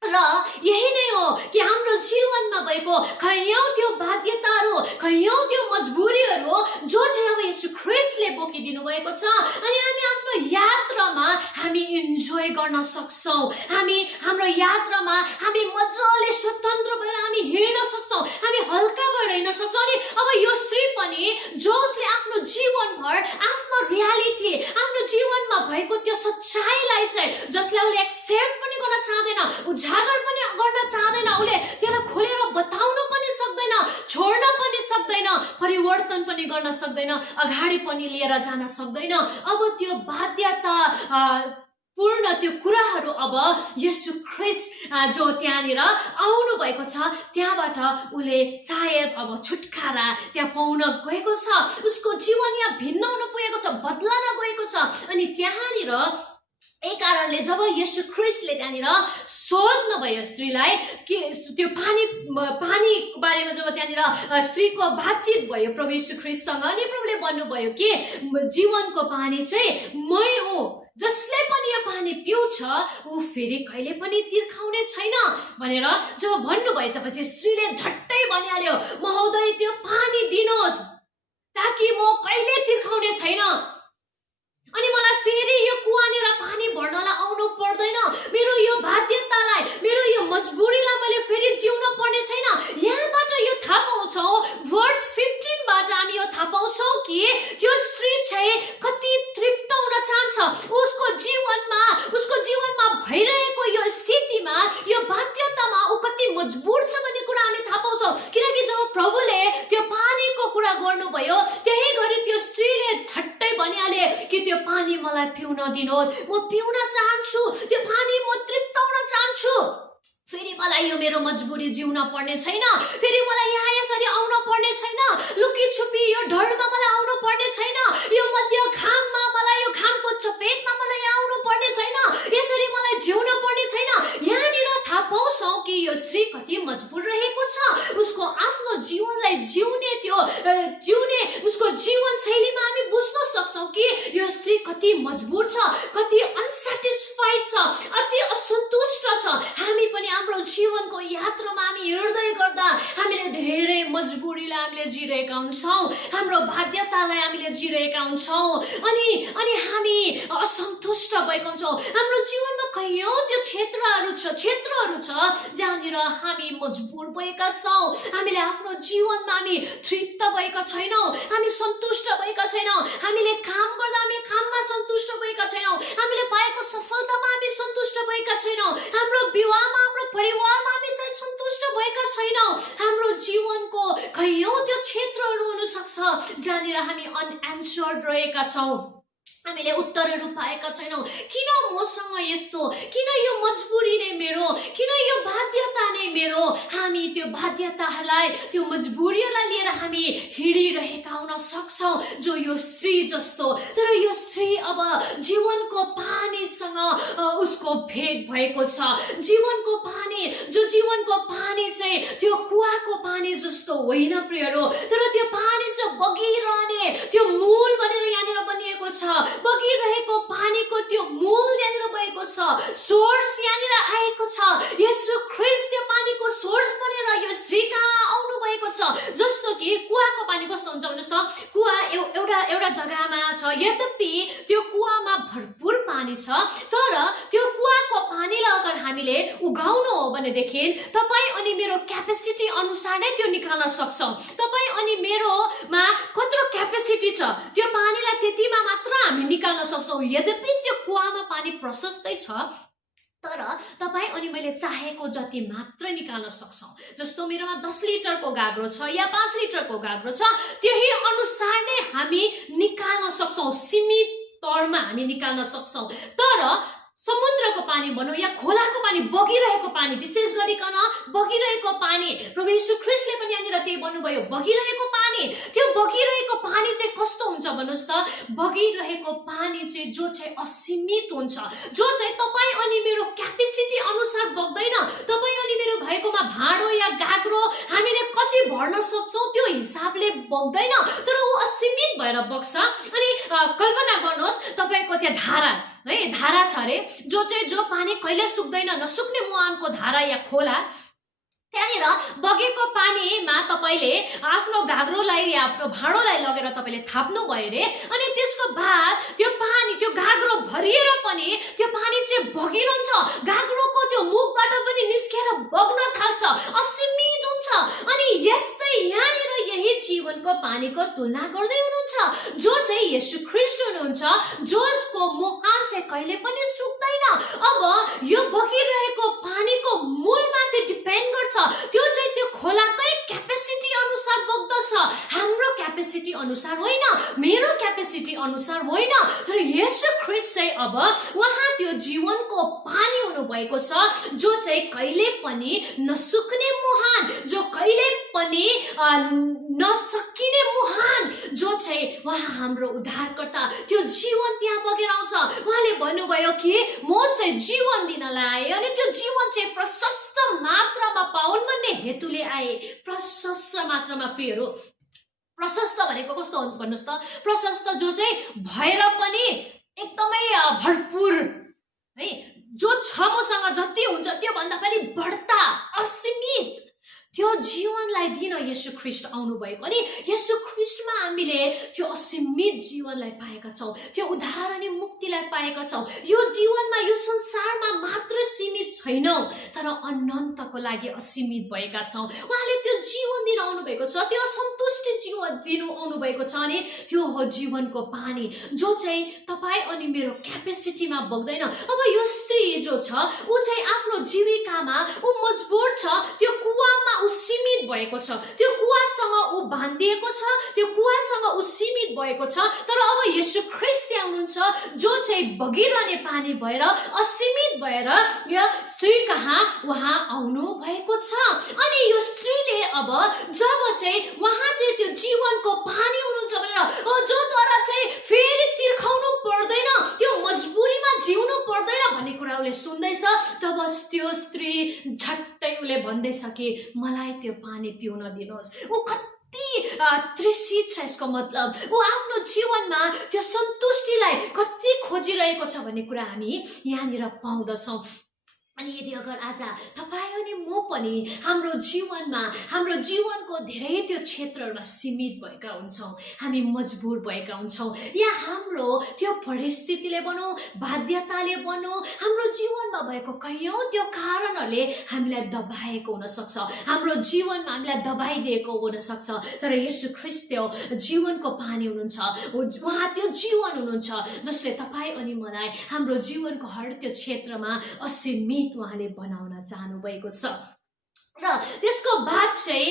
र यही नै हो कि हाम्रो जीवनमा भएको कैयौं त्यो बाध्यताहरू, कैयौं त्यो मजबुरीहरू जो चाहिँ अब येशू ख्रीष्टले बोकिदिनु भएको छ। अनि हामी आफ्नो यात्रामा हामी इन्जोय गर्न सक्छौं। हामी हाम्रो यात्रामा हामी मजाले स्वतन्त्र भएर हामी हिँड्न सक्छौं, हामी हल्का भएर हिँड्न सक्छौं। अनि अब यो स्त्री पनि जसले आफ्नो जीवनभर आफ्नो रियालिटी, आफ्नो जीवनमा भएको त्यो सच्चाइलाई चाहिँ, जसलाई उसले एक्सेप्ट पनि गर्न चाहँदैन, उजागर पनि गर्न चाहँदैन, उसले त्यसलाई खोलेर बताउन पनि सक्दैन, छोड्न पनि सक्दैन, परिवर्तन पनि गर्न सक्दैन, अगाडि पनि लिएर जान सक्दैन। अब त्यो बाध्यता पूर्ण त्यो कुराहरू अब येशू ख्रीष्ट जो त्यहाँनिर आउनु भएको छ, त्यहाँबाट उसले सायद अब छुटकारा त्यहाँ पाउन गएको छ। उसको जीवन यहाँ भिन्न हुन पुगेको छ, बदलन गएको छ। अनि त्यहाँनिर एक कारणले जब येशू ख्रीष्टले त्यहाँनिर सोध्नुभयो स्त्रीलाई कि त्यो पानीको बारेमा, जब त्यहाँनिर स्त्रीको बातचित भयो प्रभु येशू ख्रीष्टसँग, अनि प्रभुले भन्नुभयो कि जीवनको पानी चाहिँ मै हुँ, जसले पनि यो पानी पिउँछ ऊ फेरि कहिले पनि तिर्खाउने छैन भनेर जब भन्नुभयो, तब त्यो स्त्रीले झट्टै भनिहाल्यो, महोदय त्यो पानी दिनुहोस् ताकि म कहिले तिर्खाउने छैन। अनि मलाई फेरि यो कुवानिर पानी भर्नलाई आउनु पर्दैन, मेरो यो बाध्यतालाई, मेरो यो मजबुरीलाई मैले फेरि जिउन पर्ने छैन। यहाँबाट यो थाहा पाउँछौँ, वर्स 15 बाट हामी यो थाहा पाउँछौँ कि त्यो स्त्री चाहिँ कति तृप्त हुन चाहन्छ। उसको जीवनमा पाउँछौँ किनकि जब प्रभुले त्यो पानीको कुरा गर्नुभयो त्यही घडी त्यो स्त्रीले झट्टै भनिहाले कि त्यो पानी मलाई पिउन दिनुहोस्, म पिउन चाहन्छु, त्यो पानी म तृप्ताउन चाहन्छु। फेरि मलाई यो मेरो मजबुरी जिउन पर्ने छैन, फेरि मलाई यहाँ यसरी आउन पर्ने छैन, लुकी छुपी यो ढडमा मलाई आउनु पर्ने छैन, यो मध्य घाममा मलाई यो घामको चपेटमा मलाई आउनु पर्ने छैन, यसरी मलाई जिउन पर्ने छैन। यहाँनिर थाहा पाउँछौँ कि यो स्त्री कति मजबुर रहेको छ, उसको आफ्नो जीवनलाई जिउने उसको जीवन शैलीमा हामी बुझ्न सक्छौँ कि यो स्त्री कति मजबुर छ, कति अनसेटिस्फाइड छ, अति असन्तुष्ट छ। हामी पनि हाम्रो जीवनको यात्रामा हामी हिँड्दै गर्दा हामीले धेरै मजबुरीलाई हामीले जिरहेका हुन्छौँ, हाम्रो बाध्यतालाई हामीले जिरहेका हुन्छौँ, अनि हामी असन्तुष्ट भएका हुन्छौँ। हाम्रो जीवनमा कयौँ त्यो क्षेत्रहरू छ जहाँनिर हामी मजबुर भएका छौँ, हामीले आफ्नो जीवनमा हामी तृप्त भएका छैनौँ, हामी सन्तुष्ट भएका छैनौँ, हामीले काम गर्दा हामी काममा सन्तुष्ट भएका छैनौँ, हामीले पाएको सफलतामा हामी सन्तुष्ट भएका छैनौँ, हाम्रो विवाहमा हाम्रो परिवारमा हामी सायद सन्तुष्ट भएका छैनौँ। हाम्रो जीवनको कयौँ त्यो क्षेत्रहरू हुन सक्छ जहाँनिर हामी अनएन्सर्ड रहेका छौँ, हामीले उत्तरहरू पाएका छैनौँ। किन मसँग यस्तो, किन यो मजबुरी नै मेरो, किन यो बाध्यता नै मेरो। हामी त्यो बाध्यताहरूलाई त्यो मजबुरीलाई लिएर हामी हिँडिरहेका हुन सक्छौँ जो यो स्त्री जस्तो। तर यो स्त्री अब जीवनको पानीसँग उसको भेट भएको छ। जीवनको पानी चाहिँ त्यो कुवाको पानी जस्तो होइन प्रियहरू, तर त्यो पानी चाहिँ बगिरहने त्यो मूल भनेर यहाँनिर बनिएको छ। बगिरहेको पानीको त्यो मूल यहाँनिर भएको छ, सोर्स यहाँनिर आएको छ। येशू ख्रीष्ट त्यो पानीको सोर्स बनेर यो स्त्री कहाँ आउनु भएको छ। जस्तो कि कुवाको पानी कस्तो हुन्छ भन्नुहोस् त, कुवा एउटा जग्गामा छ, यद्यपि त्यो कुवामा भरपुर पानी छ, तर त्यो कुवाको पानीलाई अगर हामीले उगाउनु हो भनेदेखि तपाईँ अनि मेरो क्यापेसिटी अनुसार नै त्यो निकाल्न सक्छौँ। तपाईँ अनि मेरोमा कत्रो क्यापेसिटी छ त्यो पानीलाई त्यतिमा मात्र हामी निकाल्न सक्छौँ। यद्यपि त्यो कुवामा पानी प्रशस्तै छ, तर तपाईँ अनि मैले चाहेको जति मात्र निकाल्न सक्छौँ। जस्तो मेरोमा 10 लिटरको गाग्रो छ या 5 लिटरको गाग्रो छ, त्यही अनुसार नै हामी निकाल्न सक्छौँ, सीमित तौरमा हामी निकाल्न सक्छौँ। तर समुद्रको पानी भनौँ या खोलाको पानी, बगिरहेको पानी, विशेष गरिकन बगिरहेको पानी, प्रभु येशू ख्रीष्टले पनि यहाँनिर त्यही भन्नुभयो, बगिरहेको पानी। त्यो बगिरहेको पानी चाहिँ कस्तो हुन्छ भन्नुहोस् त, बगिरहेको पानी चाहिँ जो चाहिँ असीमित हुन्छ, जो चाहिँ तपाईँ अनि मेरो क्यापेसिटी अनुसार बग्दैन। तपाईँ अनि मेरो भएकोमा भाँडो या गाग्रो हामीले कति भर्न सक्छौँ त्यो हिसाबले बग्दैन, तर ऊ असीमित भएर बग्छ। अनि कल्पना गर्नुहोस् तपाईँको त्यहाँ धारा छ अरे, जो पानी कहिले सुक्दैन, नसुक्ने मुहानको धारा या खोला। त्यहाँनिर बगेको पानीमा तपाईँले आफ्नो गाग्रोलाई या आफ्नो भाँडोलाई लगेर तपाईँले थाप्नु भयो अरे, अनि त्यसको बाद त्यो पानी त्यो गाग्रो भरिएर पनि त्यो पानी चाहिँ बगिरहन्छ, गाग्रोको त्यो मुखबाट पनि निस्केर बग्न थाल्छ, असीमित हुन्छ। अनि यस्तै यहाँनिर यही जीवनको पानीको तुलना गर्दै हुनुहुन्छ, जो चाहिँ येशू ख्रीष्ट हुनुहुन्छ, जसको मुहान चाहिँ कहिले पनि सुक्दैन। अब यो बगिरहेको पानीको मूलमाथि डिपेन्ड गर्छ, त्यो चाहिँ त्यो खोलाकै क्यापेसिटी अनुसार बग्दछ, हाम्रो क्यापेसिटी अनुसार होइन, मेरो क्यापेसिटी अनुसार होइन। तर येशू ख्रीष्ट चाहिँ अब उहाँ त्यो जीवनको पानी हुनुभएको छ, जो चाहिँ कहिले पनि नसुक्ने मुहान, जो कहिले पनि नसकिने मुहान, जो चाहिँ उहाँ हाम्रो उद्धारकर्ता, त्यो जीवन त्यहाँ बगेर आउँछ। उहाँले भन्नुभयो कि म चाहिँ जीवन दिनलाई आएँ, अनि त्यो जीवन चाहिँ प्रशस्त मात्रामा पाउन् भन्ने हेतुले आए। प्रशस्त मात्रामा प्रियहरू, प्रशस्त भनेको कस्तो हुन्छ भन्नुहोस् त, प्रशस्त जो चाहिँ भएर पनि एकदमै भरपुर है, जो छ मसँग जति हुन्छ त्यो भन्दा पनि बढ्ता असीमित त्यो जीवनलाई दिन येशू ख्रीष्ट आउनु भएको। अनि येशू ख्रीष्टमा हामीले त्यो असीमित जीवनलाई पाएका छौँ, त्यो उद्धार अनि मुक्तिलाई पाएका छौँ। यो जीवनमा यो संसारमा मात्र सीमित छैनौँ, तर अनन्तको लागि असीमित भएका छौँ। उहाँले त्यो जीवन दिन आउनु भएको छ, त्यो असन्तुष्ट जीवन दिनु आउनुभएको छ अनि त्यो हो जीवनको पानी जो चाहिँ तपाईँ अनि मेरो क्यापेसिटीमा बग्दैन। अब यो स्त्री जो छ ऊ चाहिँ आफ्नो जीविकामा ऊ मजबुर छ, त्यो कुवामा ऊ सीमित भएको छ, त्यो कुवासँग ऊ बाँधिएको छ, त्यो कुवासँग ऊ सीमित भएको छ। तर अब येशू ख्रीष्ट आउनुहुन्छ जो चाहिँ बगिरहने पानी भएर असीमित भएर यो स्त्री कहाँ उहाँ आउनु भएको छ। अनि यो स्त्रीले अब जब चाहिँ उहाँ चाहिँ त्यो जीवनको पानी हुनुहुन्छ भनेर जोद्वारा चाहिँ फेरि तिर्खाउनु पर्दैन, त्यो मजबुरीमा जिउनु पर्दैन भन्ने कुरा उसले सुन्दैछ, तब त्यो स्त्री झट्टै उसले भन्दैछ कि मलाई त्यो पानी पिउन दिनुहोस्। ऊ कति तृषित छ, यसको मतलब ऊ आफ्नो जीवनमा त्यो सन्तुष्टिलाई कति खोजिरहेको छ भन्ने कुरा हामी यहाँनिर पाउँदछौँ। अनि यदि अगर आज तपाईँ अनि म पनि हाम्रो जीवनको धेरै त्यो क्षेत्रहरूमा सीमित भएका हुन्छौँ, हामी मजबुर भएका हुन्छौँ, या हाम्रो त्यो परिस्थितिले भनौँ, बाध्यताले भनौँ, हाम्रो जीवनमा भएको कैयौँ त्यो कारणहरूले हामीलाई दबाएको हुनसक्छ, हाम्रो जीवनमा हामीलाई दबाइदिएको हुनसक्छ। तर येशू ख्रीष्ट त्यो जीवनको पानी हुनुहुन्छ, उहाँ त्यो जीवन हुनुहुन्छ जसले तपाईँ अनि मलाई हाम्रो जीवनको हर त्यो क्षेत्रमा असीमित उहाँले बनाउन चाहनु भएको छ। र त्यसको बाद चाहिँ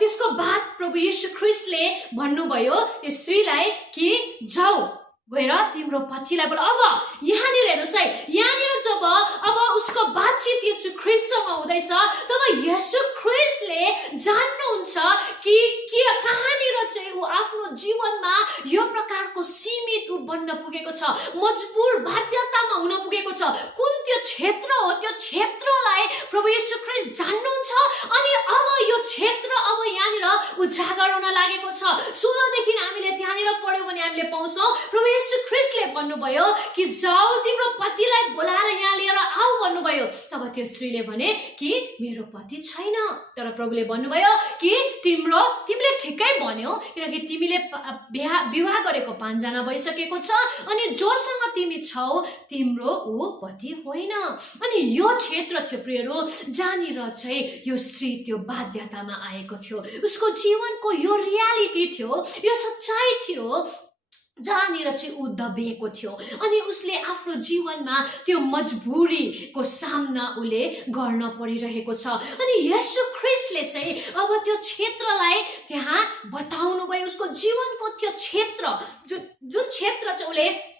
त्यसको बाद प्रभु येशू ख्रीष्टले भन्नुभयो यो स्त्रीलाई कि जाऊ गएर तिम्रो पतिलाई बोला। अब यहाँनिर हेर्नुहोस् है, यहाँनिर जब अब उसको बातचित येशू ख्रीष्टसँग हुँदैछ तब येशू ख्रीष्टले जान्नुहुन्छ कि कहाँनिर चाहिँ ऊ आफ्नो जीवनमा यो प्रकारको सीमित ऊ बन्न पुगेको छ, मजबुर बाध्यतामा हुन पुगेको छ। कुन त्यो क्षेत्र हो, त्यो क्षेत्रलाई प्रभु येशू ख्रीष्ट जान्नुहुन्छ। अनि अब यो क्षेत्र अब यहाँनिर उजागर हुन लागेको छ। 16 देखि हामीले त्यहाँनिर पढ्यौँ भने हामीले पाउँछौँ प्रभु येशू ख्रीष्टले भन्नुभयो कि जाऊ तिम्रो पतिलाई बोलाएर यहाँ लिएर आऊ भन्नुभयो। तब त्यो स्त्रीले भने कि मेरो पति छैन। तर प्रभुले भन्नुभयो कि तिमीले ठिकै भन्यौ, किनकि तिमीले विवाह गरेको 5 जना भइसकेको छ अनि जोसँग तिमी छौ तिम्रो ऊ पति होइन। अनि यो क्षेत्र थियो प्रियहरू जहाँनिर चाहिँ यो स्त्री त्यो बाध्यतामा आएको थियो, उसको जीवनको यो रियालिटी थियो, यो सच्चाइ थियो जहाँनिर चाहिँ ऊ दबिएको थियो। अनि उसले आफ्नो जीवनमा त्यो मजबुरीको सामना उसले गर्न परिरहेको छ। अनि येशू ख्रीष्टले चाहिँ अब त्यो क्षेत्रलाई त्यहाँ बताउनु भयो, उसको जीवनको त्यो क्षेत्र जुन क्षेत्र चाहिँ उसले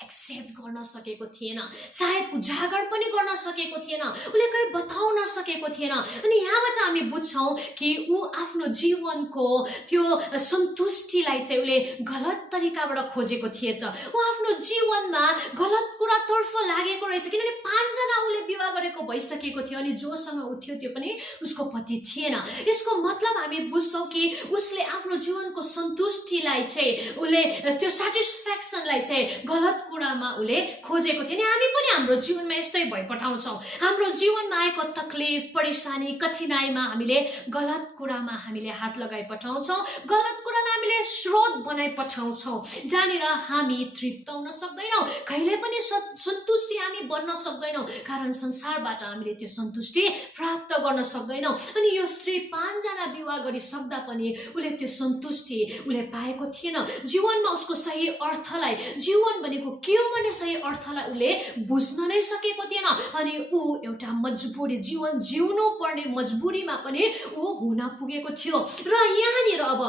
एक्सेप्ट गर्न सकेको थिएन, सायद उजागर पनि गर्न सकेको थिएन, उसले कहीँ बताउन सकेको थिएन। अनि यहाँबाट हामी बुझ्छौँ कि ऊ आफ्नो जीवनको त्यो सन्तुष्टिलाई चाहिँ उसले गलत तरिकाबाट खोजेको थिएछ। ऊ आफ्नो जीवनमा गलत कुरातर्फ लागेको रहेछ, किनभने 5 जना उसले विवाह गरेको भइसकेको थियो अनि जोसँग ऊ थियो त्यो पनि उसको पति थिएन। यसको मतलब हामी बुझ्छौँ कि उसले आफ्नो जीवनको सन्तुष्टिलाई चाहिँ उसले त्यो सेटिस्फ्याक्सनलाई चाहिँ गलत कुरामा उसले खोजेको थियो। नि हामी पनि हाम्रो जीवनमा यस्तै भइपठाउँछौँ, हाम्रो जीवनमा आएको तकलिफ, परेशानी, कठिनाइमा हामीले गलत कुरामा हामीले हात लगाइ पठाउँछौँ, गलत कुरालाई हामीले स्रोत बनाइ पठाउँछौँ जहाँनिर हामी तृप्त हुन सक्दैनौँ, कहिले पनि सन्तुष्टि हामी बन्न सक्दैनौँ, कारण संसारबाट हामीले त्यो सन्तुष्टि प्राप्त गर्न सक्दैनौँ। अनि यो स्त्री 5 जना विवाह गरिसक्दा पनि उसले त्यो सन्तुष्टि उसले पाएको थिएन। जीवनमा उसको सही अर्थलाई, जीवन भनेको के हो भन्ने सही अर्थलाई उसले बुझ्न नै सकेको थिएन। अनि ऊ एउटा मजबुरी, जीवन जिउनु पर्ने मजबुरीमा पनि ऊ हुन पुगेको थियो। र यहाँनिर अब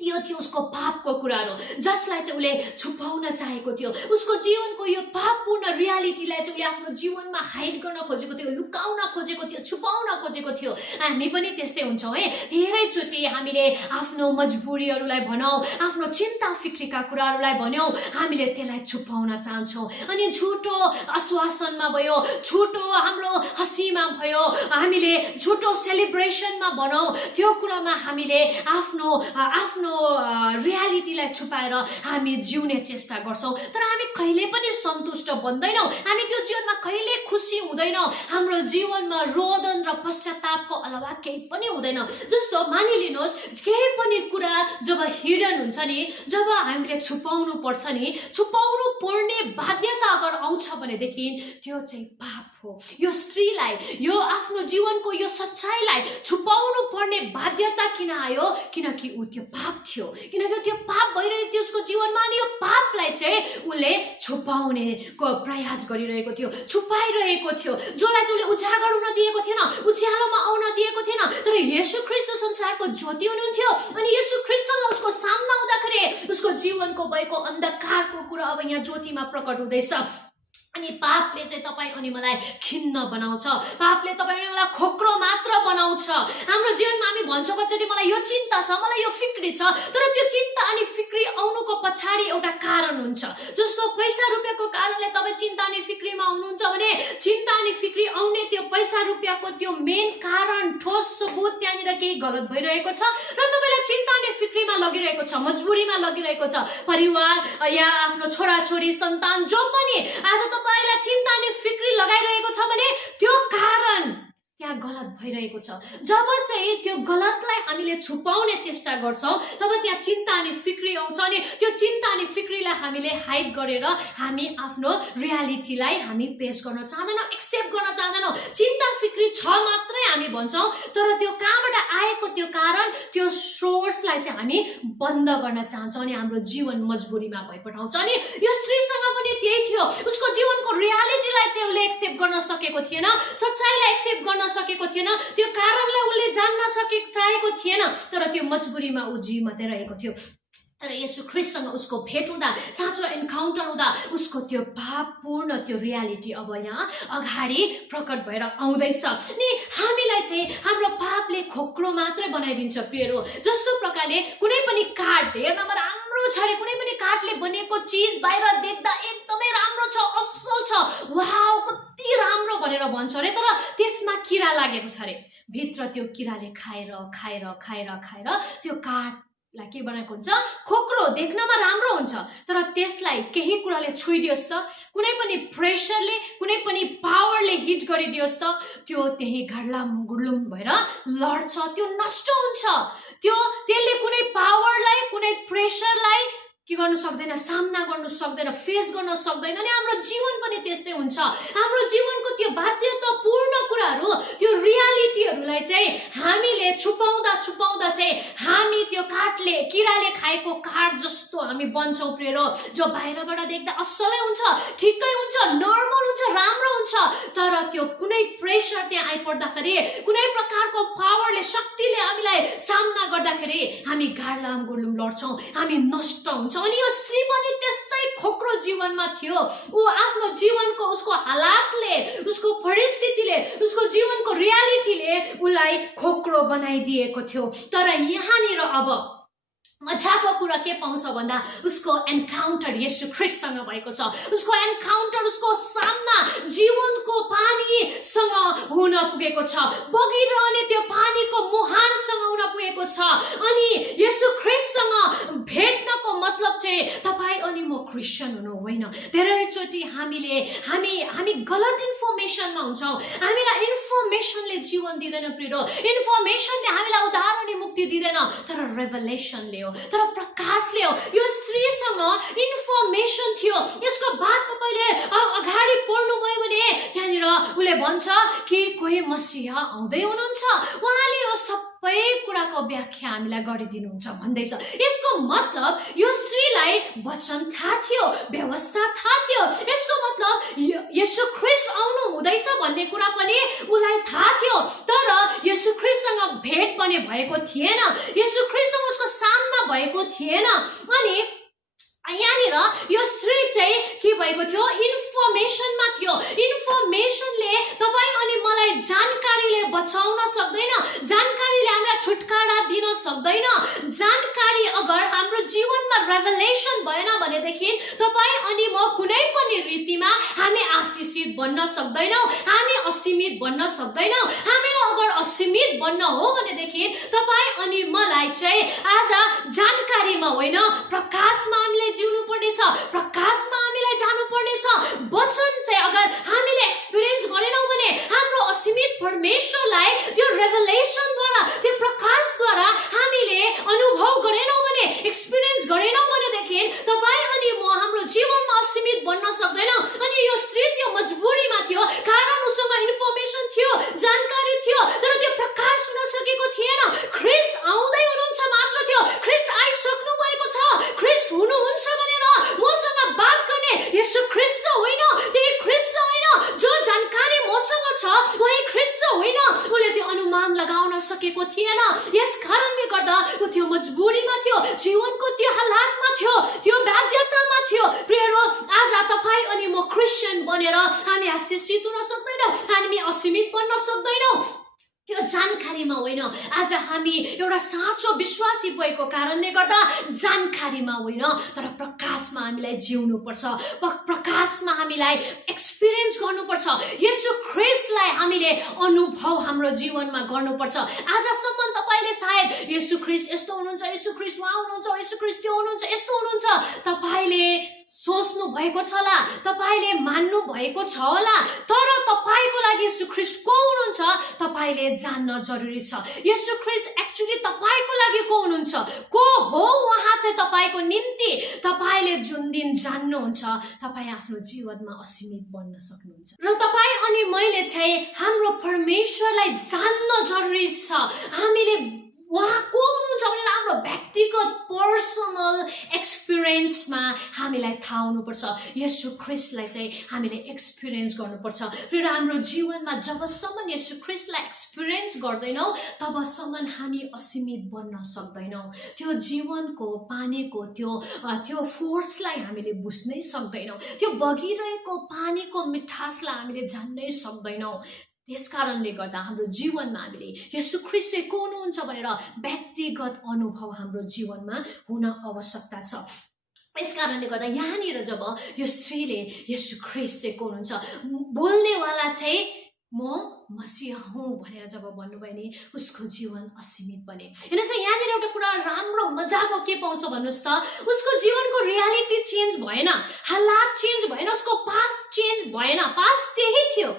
यो थियो उसको पापको कुराहरू जसलाई चाहिँ उसले छुपाउन चाहेको थियो। उसको जीवनको यो पापपूर्ण रियालिटीलाई चाहिँ उसले आफ्नो जीवनमा हाइड गर्न खोजेको थियो, लुकाउन खोजेको थियो, छुपाउन खोजेको थियो। हामी पनि त्यस्तै हुन्छौँ है, धेरैचोटि हामीले आफ्नो मजबुरीहरूलाई भनौँ, आफ्नो चिन्ता फिक्रीका कुराहरूलाई भनौँ, हामीले त्यसलाई छुपाउन चाहन्छौँ। अनि झुटो आश्वासनमा भयो, झुटो हाम्रो हँसीमा भयो, हामीले झुटो सेलिब्रेसनमा भनौँ, त्यो कुरामा हामीले आफ्नो रियालिटीलाई छुपाएर हामी जिउने चेष्टा गर्छौँ। तर हामी कहिले पनि सन्तुष्ट बन्दैनौँ, हामी त्यो जीवनमा कहिले खुसी हुँदैनौँ, हाम्रो जीवनमा रोदन र पश्चातापको अलावा केही पनि हुँदैन। जस्तो मानिलिनुहोस् केही पनि कुरा जब हिडन हुन्छ नि, जब हामीले छुपाउनु पर्छ नि, छुपाउनु छुपाउनु पर्ने बाध्यता अगर आउँछ भनेदेखि त्यो चाहिँ पाप हो। यो स्त्रीलाई यो आफ्नो जीवनको यो सच्चाइलाई छुपाउनु पर्ने बाध्यता किन आयो? किनकि ऊ त्यो पाप थियो, किनकि त्यो पाप भइरहेको थियो उसको जीवनमा। अनि यो पापलाई चाहिँ उसले छुपाउनेको प्रयास गरिरहेको थियो, छुपाइरहेको थियो, जसलाई चाहिँ उसले उजागर हुन दिएको थिएन, उज्यालोमा आउन दिएको थिएन। तर येशू ख्रीष्ट संसारको ज्योति हुनुहुन्थ्यो अनि येशू ख्रीष्टसँग उसको सामना हुँदाखेरि उसको जीवनको भएको अन्धकारको कुरा अब यहाँ ज्योतिमा प्रकट हुँदैछ। अनि पापले चाहिँ तपाईँ अनि मलाई खिन्न बनाउँछ, पापले तपाईँ अनि मलाई खोक्रो मात्र बनाउँछ। हाम्रो जीवनमा हामी भन्छौँ कतिचोटि मलाई यो चिन्ता छ, मलाई यो फिक्री छ, तर त्यो चिन्ता अनि फिक्री आउनुको पछाडि एउटा कारण हुन्छ। जस्तो पैसा रुपियाँको कारणले तपाईँ चिन्ता अनि फिक्रीमा हुनुहुन्छ भने चिन्ता अनि फिक्री आउने त्यो पैसा रुपियाँको त्यो मेन कारण, ठोस सबुत त्यहाँनिर केही गलत भइरहेको छ र तपाईँलाई चिन्ता अनि फिक्रीमा लगिरहेको छ, मजबुरीमा लगिरहेको छ। परिवार या आफ्नो छोराछोरी सन्तान जो पनि आज तपाईलाई चिन्ता अनि फिक्री लगाइरहेको छ भने त्यो कारण त्यहाँ गलत भइरहेको छ। जब चाहिँ त्यो गलतलाई हामीले छुपाउने चेष्टा गर्छौँ तब त्यहाँ चिन्ता अनि फिक्री आउँछ अनि त्यो चिन्ता अनि फिक्रीलाई हामीले हाइड गरेर हामी आफ्नो रियालिटीलाई हामी पेश गर्न चाहँदैनौँ, एक्सेप्ट गर्न चाहँदैनौँ। चिन्ता फिक्री छ मात्रै हामी भन्छौँ, तर त्यो कहाँबाट आएको त्यो कारण, त्यो सोर्सलाई चाहिँ हामी बन्द गर्न चाहन्छौँ अनि हाम्रो जीवन मजबुरीमा भइपठाउँछ। अनि यो स्त्रीसँग पनि त्यही थियो, उसको जीवनको रियालिटीलाई चाहिँ उसले एक्सेप्ट गर्न सकेको थिएन, सच्चाइलाई एक्सेप्ट गर्न सकेको थिएन, त्यो कारणलाई उसले जान्न चाहेको थिएन, तर त्यो मजबुरीमा ऊ जीवमाथि रहेको थियो। तर येशू ख्रीष्टसँग उसको भेट हुँदा, साँचो एन्काउन्टर हुँदा उसको त्यो पापपूर्ण त्यो रियालिटी अब यहाँ अगाडि प्रकट भएर आउँदैछ। अनि हामीलाई चाहिँ हाम्रो पापले खोक्रो मात्रै बनाइदिन्छ प्रियहरू। जस्तो प्रकारले कुनै पनि काठ हेर्नमा राम्रो छ अरे, कुनै पनि काठले बनेको चिज बाहिर देख्दा एकदमै राम्रो छ, असल छ, वाउ कति राम्रो भनेर भन्छ अरे, तर त्यसमा किरा लागेको छ अरे। भित्र त्यो किराले खाएर खाएर खाएर खाएर त्यो काठलाई के बनाएको हुन्छ? खोक्रो, देख्नमा राम्रो हुन्छ, तर त्यसलाई केही कुराले छुइदियोस् त, कुनै पनि प्रेसरले, कुनै पनि पावरले हिट गरिदियोस् त, त्यो त्यही घडलाम गुडलुम भएर लड्छ, त्यो नष्ट हुन्छ। त्यसले कुनै पावरलाई, कुनै प्रेसरलाई के गर्नु सक्दैन, सामना गर्नु सक्दैन, फेस गर्न सक्दैन। अनि हाम्रो जीवन पनि त्यस्तै हुन्छ। हाम्रो जीवनको त्यो बाध्यतापूर्ण कुराहरू, त्यो रियालिटीहरूलाई चाहिँ हामीले छुपाउँदा छुपाउँदा चाहिँ हामी त्यो काठले, किराले खाएको काठ जस्तो हामी बन्छौँ प्रियरो, जो बाहिरबाट देख्दा असलै हुन्छ, ठिकै हुन्छ, नर्मल हुन्छ, राम्रो हुन्छ, तर त्यो कुनै प्रेसर त्यहाँ आइपर्दाखेरि, कुनै प्रकारको पावरले, शक्तिले हामीलाई सामना गर्दाखेरि हामी गाडलाम गुडलुम लड्छौँ, हामी नष्ट हुन्छ। अनि यो स्त्री पनि त्यस्तै खोक्रो जीवनमा थियो। ऊ आफ्नो जीवनको उसको हालातले, उसको परिस्थितिले, उसको जीवनको रियालिटीले उसलाई खोक्रो बनाइदिएको थियो। तर यहाँनिर अब मजाको कुरा के पाउँछ भन्दा उसको एन्काउन्टर येशू ख्रीष्टसँग भएको छ। उसको एन्काउन्टर, उसको सामना जीवनको पानीसँग हुन पुगेको छ, बगिरहने त्यो पानीको मुहानसँग हुन पुगेको छ। अनि येशू ख्रीष्टसँग भेट्नको मतलब चाहिँ तपाईँ अनि म क्रिस्चियन हुनु होइन। धेरैचोटि हामी गलत इन्फर्मेसनमा हुन्छौँ, हामीलाई इन्फर्मेसनले जीवन दिँदैन प्रियो, इन्फर्मेसनले हामीलाई उद्धार अनि मुक्ति दिँदैन, तर रेभलेसनले हो, तर प्रकाशले हो। यो स्त्रीसँग इन्फर्मेसन थियो। यसको बात तपाईले अगाडि पढ्नुभयो भने त्यहाँनिर उसले भन्छ कि कोही मसीहा आउँदै हुनुहुन्छ, उहाँले यो सबै कुराको व्याख्या हामीलाई गरिदिनुहुन्छ भन्दैछ। यसको मतलब यो स्त्रीलाई वचन थाहा थियो, व्यवस्था थाहा थियो। यसको मतलब येशू ख्रीष्ट आउनु हुँदैछ भन्ने कुरा पनि उसलाई थाहा थियो, तर येशू ख्रीष्टसँग भेट पनि भएको थिएन, येशू ख्रीष्टसँग उसको सामना भएको थिएन। अनि यहाँनिर यो स्त्री चाहिँ के भएको थियो? इन्फर्मेसनमा थियो। इन्फर्मेसनले तपाईँ अनि मलाई जानकारीले बचाउन सक्दैन, जानकारीले हामीलाई छुटकारा दिन सक्दैन। जानकारी अगर हाम्रो जीवनमा रेभलेसन भएन भनेदेखि तपाईँ अनि म कुनै पनि रीतिमा हामी आशिषित बन्न सक्दैनौँ, हामी असीमित बन्न सक्दैनौँ। हामीलाई अगर असीमित बन्न हो भनेदेखि तपाईँ अनि मलाई चाहिँ आज जानकारीमा होइन, प्रकाशमा हामीले जिउनु पर्नेछ, प्रकाशमा हामीलाई जानु पर्नेछ। वचन चाहिँ अगर हामीले एक्सपिरियन्स गरेनौँ भने, हाम्रो असीमित परमेश्वरलाई त्यो रेभलेसनद्वारा, त्यो प्रकाशद्वारा हामीले अनुभव गरेनौँ भने, एक्सपिरियन्स गरेनौँ भनेदेखि तपाईँ अनि म हाम्रो जीवनमा असीमित गर्न सकेको थिएन। यस कारणले गर्दा ऊ त्यो मजबुरीमा थियो, जीवनको त्यो हालातमा थियो, त्यो बाध्यतामा थियो। प्रियहरू, आज तपाईँ अनि म क्रिस्चियन बनेर हामी आशिषित हुन सक्दैनौँ, हामी असीमित बन्न सक्दैनौँ त्यो जानकारीमा होइन। आज हामी एउटा साँचो विश्वासी भएको कारणले गर्दा जानकारीमा होइन तर प्रकाशमा हामीलाई जिउनु पर्छ, प्रकाशमा हामीलाई एक्सपिरियन्स गर्नुपर्छ। येशू ख्रीष्टलाई हामीले अनुभव हाम्रो जीवनमा गर्नुपर्छ। आजसम्म तपाईँले सायद येशू ख्रीष्ट यस्तो हुनुहुन्छ, येशू ख्रीष्ट उहाँ हुनुहुन्छ, येशू ख्रीष्ट त्यो हुनुहुन्छ, यस्तो हुनुहुन्छ तपाईले सोच्नु भएको छ होला, तपाईले मान्नु भएको छ होला, तर तपाईको लागि येशू ख्रीष्ट को हुनुहुन्छ तपाईले जान्न जरुरी छ। येशू ख्रीष्ट एक्चुअली तपाईको लागि को हुनुहुन्छ, को हो उहाँ चाहिँ तपाईको निम्ति। तपाईले जुन दिन जान्नुहुन्छ तपाई आफ्नो जीवनमा असीमित बन्न सक्नुहुन्छ। र तपाई अनि मैले चाहिँ हाम्रो परमेश्वरलाई जान्न जरुरी छ। हामीले उहाँ को हुनुहुन्छ भनेर हाम्रो व्यक्तिगत पर्सनल एक्सपिरियन्समा हामीलाई थाहा हुनुपर्छ। येशू ख्रीष्टलाई चाहिँ हामीले एक्सपिरियन्स गर्नुपर्छ। र हाम्रो जीवनमा जबसम्म येशू ख्रीष्टलाई एक्सपिरियन्स गर्दैनौँ तबसम्म हामी असीमित बन्न सक्दैनौँ। त्यो जीवनको पानीको त्यो फोर्सलाई हामीले बुझ्नै सक्दैनौँ, त्यो बगिरहेको पानीको मिठासलाई हामीले जान्नै सक्दैनौँ। त्यस कारणले गर्दा हाम्रो जीवनमा हामीले येशू ख्रीष्ट चाहिँ को हुनुहुन्छ भनेर व्यक्तिगत अनुभव हाम्रो जीवनमा हुन आवश्यकता छ। यस कारणले गर्दा यहाँनिर जब यो स्त्रीले येशू ख्रीष्ट चाहिँ को हुनुहुन्छ, बोल्नेवाला चाहिँ म मसीहा हुँ भनेर जब भन्नुभयो नि उसको जीवन असीमित बने। हेर्नुहोस् यहाँनिर एउटा कुरा राम्रो मजाको के पाउँछ भन्नुहोस् त, उसको जीवनको रियालिटी चेन्ज भएन, हालात चेन्ज भएन, उसको पास्ट चेन्ज भएन, पास्ट त्यही थियो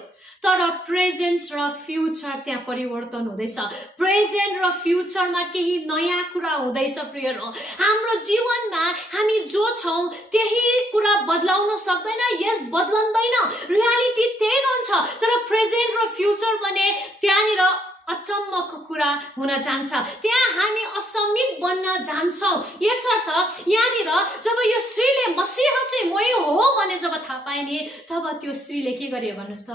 तर प्रेजेन्ट र फ्युचर त्यहाँ परिवर्तन हुँदैछ। प्रेजेन्ट र फ्युचरमा केही नयाँ कुरा हुँदैछ। प्रियहरू, हाम्रो जीवनमा हामी जो छौँ त्यही कुरा बदलाउन सक्दैन, यस बदलँदैन, रियालिटी त्यही रहन्छ। तर प्रेजेन्ट र फ्युचर भने त्यहाँनिर अचम्मको कुरा हुन जान्छ, त्यहाँ हामी असीमित बन्न जान्छौँ। यसर्थ यहाँनिर जब यो स्त्रीले मसीहा चाहिँ मै हो भने जब थाहा पाए नि तब त्यो स्त्रीले के गरे भन्नुहोस् त,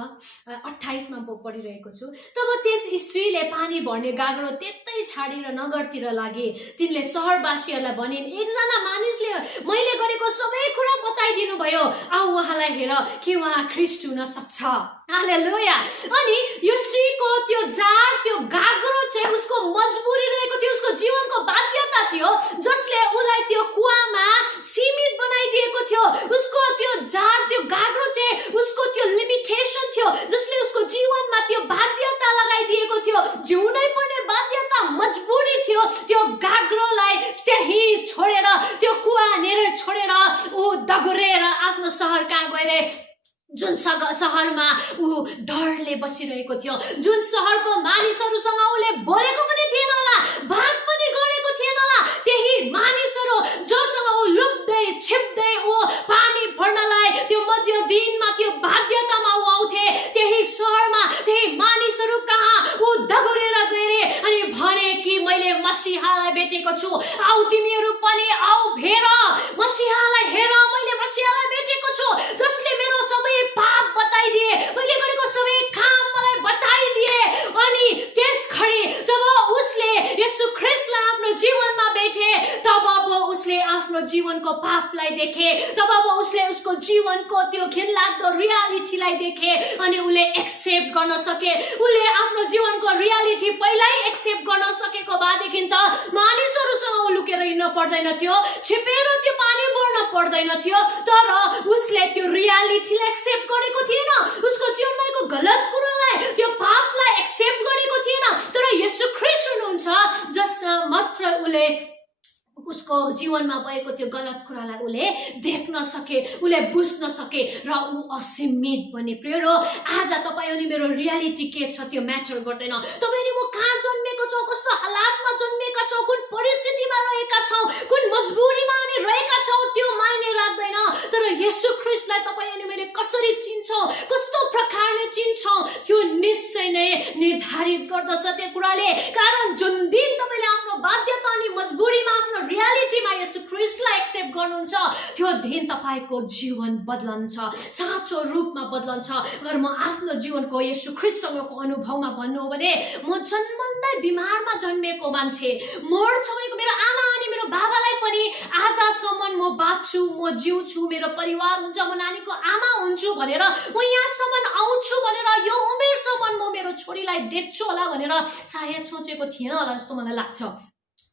28 मा पढिरहेको छु। तब त्यस स्त्रीले पानी भर्ने गाग्रो त्यतै छाडेर नगरतिर लागे। तिनले सहरवासीहरूलाई भनिन्, एकजना मानिसले मैले गरेको सबै कुरा बताइदिनु भयो, आऊ उहाँलाई हेर के उहाँ ख्रीष्ट हुन सक्छ। हालेलुया। अनि यो स्त्रीको त्यो जाड त्यो गाग्रो चाहिँ उसको मजबुरी रहेको थियो, उसको जीवनको बाध्यता थियो जसले उसलाई त्यो कुवामा सीमित बनाइदिएको थियो। उसको त्यो जाड त्यो गाग्रो चाहिँ उसको त्यो लिमिटेसन थियो जसले उसको जीवनमा त्यो बाध्यता लगाइदिएको थियो, जिउनै पर्ने बाध्यता मजबुरी थियो। त्यो गाग्रोलाई त्यही छोडेर त्यो कुवा नेरे छोडेर ऊ दगुरेर आफ्नो सहर कहाँ गएर जुन सहरमा ऊ डरले बसिरहेको थियो, जुन सहरको मानिसहरूसँग उसले बोलेको पनि थिएन होला, बात पनि गरेको थिएन होला, त्यही मानिसहरू जोसँग ऊ लुप्दै छिप्दै ऊ पानी भर्नलाई त्यो मध्य दिनमा त्यो बाध्यतामा ऊ आउँथे, त्यही सहरमा त्यही मानिसहरू कहाँ ऊ दगुरेर गए अनि भने कि मैले मसीहालाई भेटेको छु, आऊ तिमीहरू पनि आऊ हेर मसीहालाई, हेर मैले मसीहालाई भेटेको छु जसले मेरो सबै पाप बताइदिए, मैले गरेको सबै काम मलाई बताइदिए। अनि त्यस घडी जब उसले येशू ख्रीष्टलाई आफ्नो जीवनमा भेटे तब उसले आफ्नो जीवनको पापलाई देखे, तब उसले उसको जीवनको त्यो घिनलाग्दो रियालिटीलाई देखे अनि उसले एक्सेप्ट गर्न सके। उसले आफ्नो जीवनको रियालिटी पहिल्यै एक्सेप्ट गर्न सकेको भएदेखि त मानिसहरूसँग ऊ लुकेर हिँड्न पर्दैन थियो, छिपेर त्यो पानी भर्न पर्दैन थियो। तर उसले त्यो रियालिटीलाई एक्सेप्ट गरेको थिएन, उसको जीवनमा भएको गलत कुरालाई त्यो पापलाई एक्सेप्ट गरेको थिएन। तर येशू ख्रीष्ट हुनुहुन्छ जस मात्र उसले उसको जीवनमा भएको त्यो गलत कुरालाई उसले देख्न सके, उसले बुझ्न सके र ऊ असीमित बने। प्रियहरू, आज तपाईँ अनि मेरो रियालिटी के छ त्यो म्याटर गर्दैन। तपाईँ अनि म कहाँ जन्मेको छौँ, कस्तो हालातमा जन्मेका छौँ, कुन परिस्थितिमा रहेका छौँ, कुन मजबुरीमा हामी रहेका छौँ त्यो मायने राख्दैन। तर येशू ख्रीष्टलाई तपाईँ अनि मैले कसरी चिन्छौँ, कस्तो प्रकारले चिन्छौँ त्यो निश्चय नै निर्धारित गर्दछ त्यो कुराले। कारण जुन दिन तपाईँले आफ्नो बाध्यता अनि मजबुरीमा आफ्नो रियालिटीमा येशू ख्रीष्टलाई एक्सेप्ट गर्नुहुन्छ त्यो दिन तपाईको जीवन बदलन्छ, साँचो रूपमा बदलन्छ। अगर म आफ्नो जीवनको येशू ख्रीष्टसँगको अनुभवमा भन्नु हो भने म जन्मँदै बिमारमा जन्मेको मान्छे, मर्छ भनेको मेरो आमा अनि मेरो बाबालाई पनि आजसम्म म बाँच्छु, म जिउँछु, मेरो परिवार हुन्छ, म नानीको आमा हुन्छु भनेर म यहाँसम्म आउँछु भनेर यो उमेरसम्म म मेरो छोरीलाई देख्छु होला भनेर सायद सोचेको थिएन होला जस्तो मलाई लाग्छ।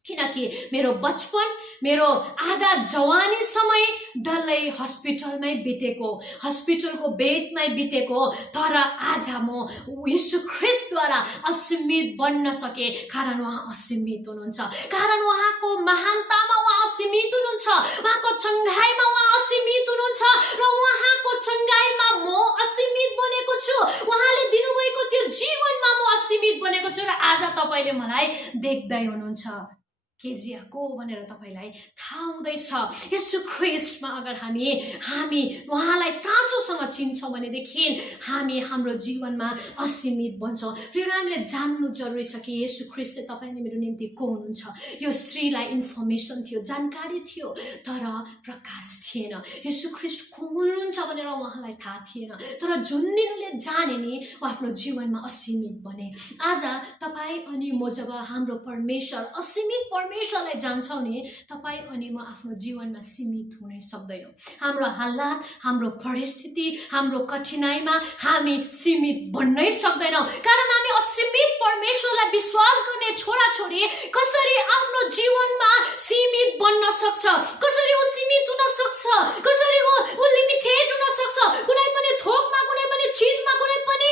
किनकि मेरो बचपन, मेरो आधा जवानी समय डल्लै हस्पिटलमै बितेको, हस्पिटलको बेडमै बितेको। तर आज म येशू ख्रीष्टद्वारा असीमित बन्न सके, कारण उहाँ असीमित हुनुहुन्छ, कारण उहाँको महानतामा उहाँ असीमित हुनुहुन्छ, उहाँको चङ्गाइमा उहाँ असीमित हुनुहुन्छ र उहाँको चङ्गाइमा म असीमित बनेको छु। उहाँले दिनुभएको त्यो जीवनमा म असीमित बनेको छु र आज तपाईले मलाई देख्दै हुनुहुन्छ। केजिया को भनेर तपाईलाई थाहा हुँदैछ। येशू ख्रीष्टमा अगर हामी उहाँलाई साँचोसँग चिन्छौँ भनेदेखि हामी हाम्रो जीवनमा असीमित बन्छौँ। फेरि हामीले जान्नु जरुरी छ कि येशू ख्रीष्ट चाहिँ तपाईले मेरो निम्ति को हुनुहुन्छ। यो स्त्रीलाई इन्फर्मेसन थियो, जानकारी थियो, तर प्रकाश थिएन। येशू ख्रीष्ट को हुनुहुन्छ भनेर उहाँलाई थाहा थिएन, तर जुन दिन उनले जाने नि आफ्नो जीवनमा असीमित बने। आज तपाई अनि म जब हाम्रो परमेश्वर असीमित परमेश्वरलाई जान्छौँ नि, तपाईँ अनि म आफ्नो जीवनमा सीमित हुनै सक्दैनौँ। हाम्रो हालत, हाम्रो परिस्थिति, हाम्रो कठिनाइमा हामी सीमित बन्नै सक्दैनौँ, कारण हामी असीमित परमेश्वरलाई विश्वास गर्ने छोराछोरी कसरी आफ्नो जीवनमा सीमित बन्न सक्छ, कसरी ऊ सीमित हुन सक्छ, कसरी ऊ लिमिटेड हुन सक्छ। कुनै पनि थोकमा, कुनै पनि चिजमा, कुनै पनि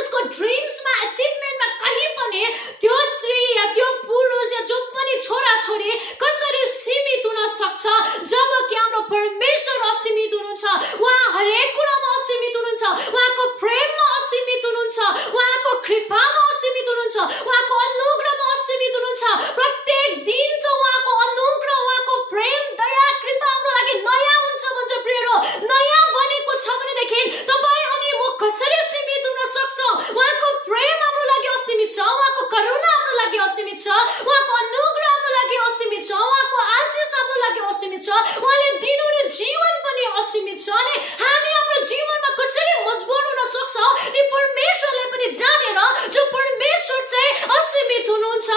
उसको ड्रिम्समा, अचिभमेन्टमा कहीँ पनि त्यो स्त्री या त्यो पुरुष या जो पनि छोराछोरी कसरी सीमित हुन सक्छ, जबकि हाम्रो परमेश्वर असीमित हुनुहुन्छ। उहाँ हरेक कुरामा असीमित हुनुहुन्छ, उहाँको प्रेममा असीमित हुनुहुन्छ, उहाँको कृपामा असीमित हुनुहुन्छ, उहाँको अनुग्रहमा असीमित हुनुहुन्छ। प्रत्येक दिनको उहाँको अनुग्रह, उहाँको प्रेम, दया, कृपा हाम्रो लागि नयाँ हुन्छ भन्छ प्रियहरू। नयाँ बनेको छ भनेदेखि तपाईँ अनि म कसरी सीमित हुन सक्छौँ। उहाँको प्रेम हाम्रो लागि असीमित छ, उहाँको करुणा हाम्रो लागि असीमित छ, उहाँको अनुग्रह हाम्रो लागि असीमित छ, उहाँको आशिष हाम्रो लागि असीमित छ, उहाँले दिनुहुने जीवन पनि असीमित छ। अनि हामी हाम्रो जीवनमा कसरी मजबुर हुन सक्छौँ ती परमेश्वरले पनि जानेर, जो परमेश्वर चाहिँ असीमित हुनुहुन्छ।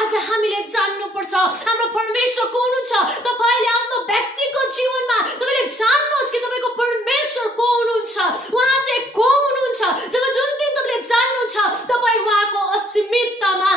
आज हामीले जान्नुपर्छ हाम्रो परमेश्वर को हुनुहुन्छ। तपाईले आफ्नो व्यक्तिगत जीवनमा तपाईले जान्नुहोस् कि तपाईको परमेश्वर को हुनुहुन्छ, उहाँ चाहिँ को हुनुहुन्छ। जब जुन दिन तपाईले जान्नुहुन्छ, तपाईँ उहाँको असीमिततामा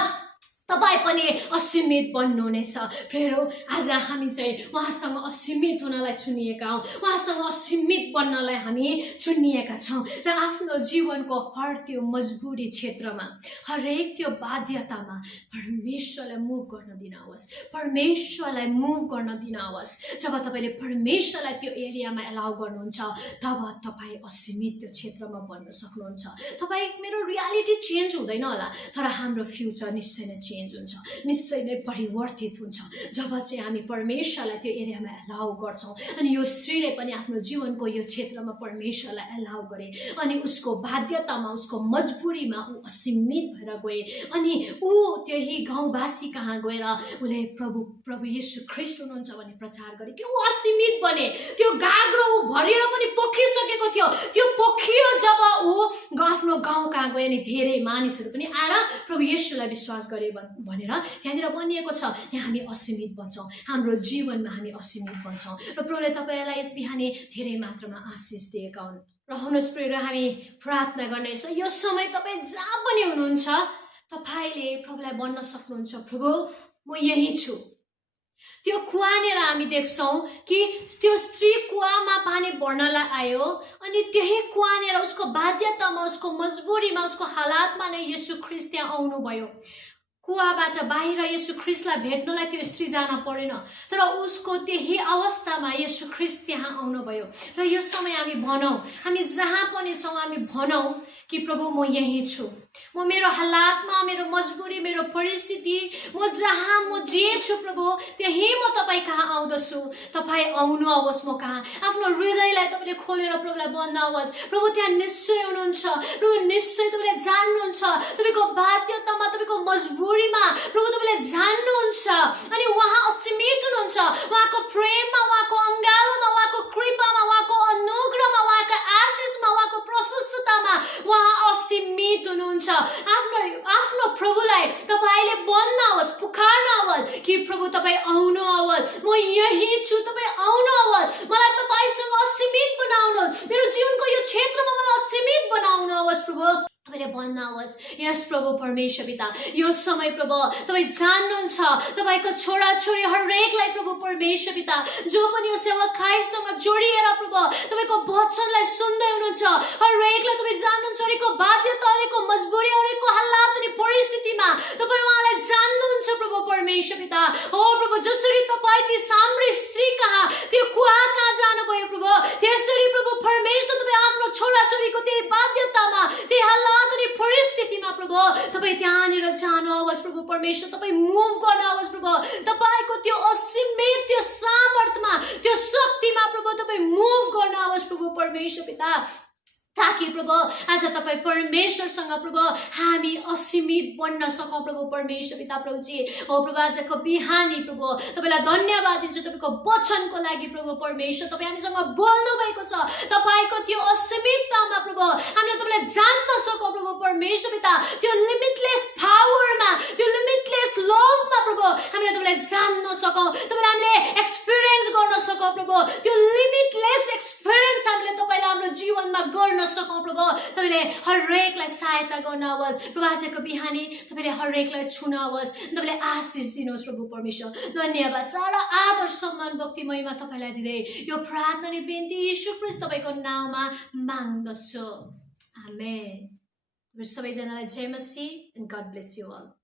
तपाईँ पनि असीमित बन्नुहुनेछ। फेरि आज हामी चाहिँ उहाँसँग असीमित हुनलाई चुनिएका हौँ, उहाँसँग असीमित बन्नलाई हामी चुनिएका छौँ र आफ्नो जीवनको हर त्यो मजबुरी क्षेत्रमा, हरेक त्यो बाध्यतामा परमेश्वरलाई मुभ गर्न दिनुहोस्, परमेश्वरलाई मुभ गर्न दिनुहोस्। जब तपाईँले परमेश्वरलाई त्यो एरियामा एलाउ गर्नुहुन्छ, तब तपाईँ असीमित त्यो क्षेत्रमा बन्न सक्नुहुन्छ। तपाईँ मेरो रियालिटी चेन्ज हुँदैन होला, तर हाम्रो फ्युचर निश्चय नै चेन्ज हुन्छ, निश्चय नै परिवर्तित हुन्छ जब चाहिँ हामी परमेश्वरलाई त्यो एरियामा एलाउ गर्छौँ। अनि यो स्त्रीले पनि आफ्नो जीवनको यो क्षेत्रमा परमेश्वरलाई एलाउ गरे, अनि उसको बाध्यतामा, उसको मजबुरीमा ऊ असीमित भएर गए। अनि ऊ त्यही गाउँवासी कहाँ गएर उसले प्रभु येशू ख्रीष्ट हुनुहुन्छ भन्ने प्रचार गरे कि ऊ असीमित बने। त्यो गाग्रो ऊ भरेर पनि पोखिसकेको थियो, त्यो पोखियो जब ऊ आफ्नो गाउँ कहाँ गयो अनि धेरै मानिसहरू पनि आएर प्रभु येशूलाई विश्वास गरे भनेर त्यहाँनिर भनिएको छ। यहाँ हामी असीमित बन्छौँ, हाम्रो जीवनमा हामी असीमित बन्छौँ र प्रभुले तपाईँलाई यस बिहानी धेरै मात्रामा आशिष दिएका हुन्। रहनुहोस् प्रिय, हामी प्रार्थना गर्नेछ। यो समय तपाईँ जहाँ पनि हुनुहुन्छ, तपाईँले प्रभुलाई भन्न सक्नुहुन्छ, प्रभु म यही छु। त्यो कुवानेर हामी देख्छौँ कि त्यो स्त्री कुवामा पानी भर्नलाई आयो, अनि त्यही कुवानेर उसको बाध्यतामा, उसको मजबुरीमा, उसको हालातमा नै येशू ख्रीष्ट त्यहाँ आउनुभयो। कुवाबाट बाहिर येशू ख्रीष्टलाई भेट्नलाई त्यो स्त्री जान परेन, तर उसको त्यही अवस्थामा येशू ख्रीष्ट त्यहाँ आउनुभयो। र यो समय हामी भनौँ, हामी जहाँ पनि छौँ हामी भनौँ कि प्रभु म यही छु, म मेरो हालातमा, मेरो मजबुरी, मेरो परिस्थिति, म जहाँ म जे छु प्रभु त्यही म तपाईँ कहाँ आउँदछु। तपाईँ आउनुहोस् म कहाँ, आफ्नो हृदयलाई तपाईँले खोलेर प्रभुलाई भन्नुहोस्। प्रभु त्यहाँ निश्चय हुनुहुन्छ, प्रभु निश्चय तपाईँले जान्नुहुन्छ, तपाईँको बाध्यतामा, तपाईँको मजबुरीमा प्रभु तपाईँले जान्नुहुन्छ। अनि उहाँ असीमित हुनुहुन्छ, उहाँको प्रेममा, उहाँको आफ्नो प्रभुलाई तपाईले भन्नुहोस्, पुकार्नुहोस् कि प्रभु तपाईँ आउनुहोस्, म यही छु, तपाईँ आउनुहोस्, मलाई तपाईसँग असीमित बनाउनुहोस्, मेरो जीवनको यो क्षेत्रमा मलाई असीमित बनाउनुहोस् प्रभु। तपाईँले भन्नुहोस्, यस प्रभु परमेश्वर पिता, यो समय प्रभु तपाईँ जान्नुहुन्छ तपाईँको छोराछोरी हरेकलाई प्रभु परमेश्वर पिता, जो पनि यो सेवकाईसँग जोडिएर प्रभु तपाईँको वचनलाई सुन्दै हुनुहुन्छ, हरेकलाई तपाईँ जान्नुहुन्छ, हरेकको बाध्यता, हरेकको मजबुरी, हरेकको हालात अनि परिस्थितिमा तपाईँ उहाँलाई जान्नुहुन्छ प्रभु परमेश्वर पिता। हो प्रभु, जसरी तपाईँ ती साम्री स्त्री कहाँ, त्यो कुवा कहाँ जानुभयो प्रभु, त्यसरी प्रभु परमेश्वर तपाईँ आफ्नो छोराछोरीको त्यही बाध्यतामा, त्यही हालात अनि परिस्थितिमा प्रभु तपाईँ त्यहाँनिर जानुहोस् प्रभु परमेश्वर, तपाईँ मुभ गर्नुहोस् प्रभु, तपाईँको त्यो असीमित त्यो सामर्थ्यमा, त्यो शक्तिमा प्रभु तपाईँ मुभ गर्नुहोस् प्रभु परमेश्वर पिता, ताकि प्रभु आज तपाईँ परमेश्वरसँग प्रभु हामी असीमित बन्न सकौँ प्रभु परमेश्वर पिता। प्रभुजी हो प्रभु, आजको बिहानी प्रभु तपाईँलाई धन्यवाद दिन्छु तपाईँको वचनको लागि प्रभु परमेश्वर, तपाईँ हामीसँग बोल्नु भएको छ, तपाईँको त्यो असीमिततामा प्रभु हामीले तपाईँलाई जान्न सकौँ प्रभु परमेश्वर पिता, त्यो लिमिटलेस पावरमा, त्यो लिमिटलेस लभमा प्रभु हामीले तपाईँलाई जान्न सकौँ, तपाईँलाई हामीले एक्सपिरियन्स गर्न सकौँ प्रभु, त्यो लिमिटलेस एक्सपिरियन्स हामीले तपाईँलाई हाम्रो जीवनमा गर्न सकौँ प्रभु। तपाईँले हरेकलाई सहायता गर्नुहोस् प्रभु, आजको बिहानी तपाईँले हरेकलाई छुनुहोस्, तपाईँले आशिष दिनुहोस् प्रभु परमेश्वर। धन्यवाद, सारा आदर सम्मान भक्ति महिमा तपाईँलाई दिँदै यो प्रार्थना अनि बिन्ती यीशु ख्रीष्ट तपाईँको नाममा माग्दछु, आमेन। सबैजनालाई जय मसीह and God bless you all.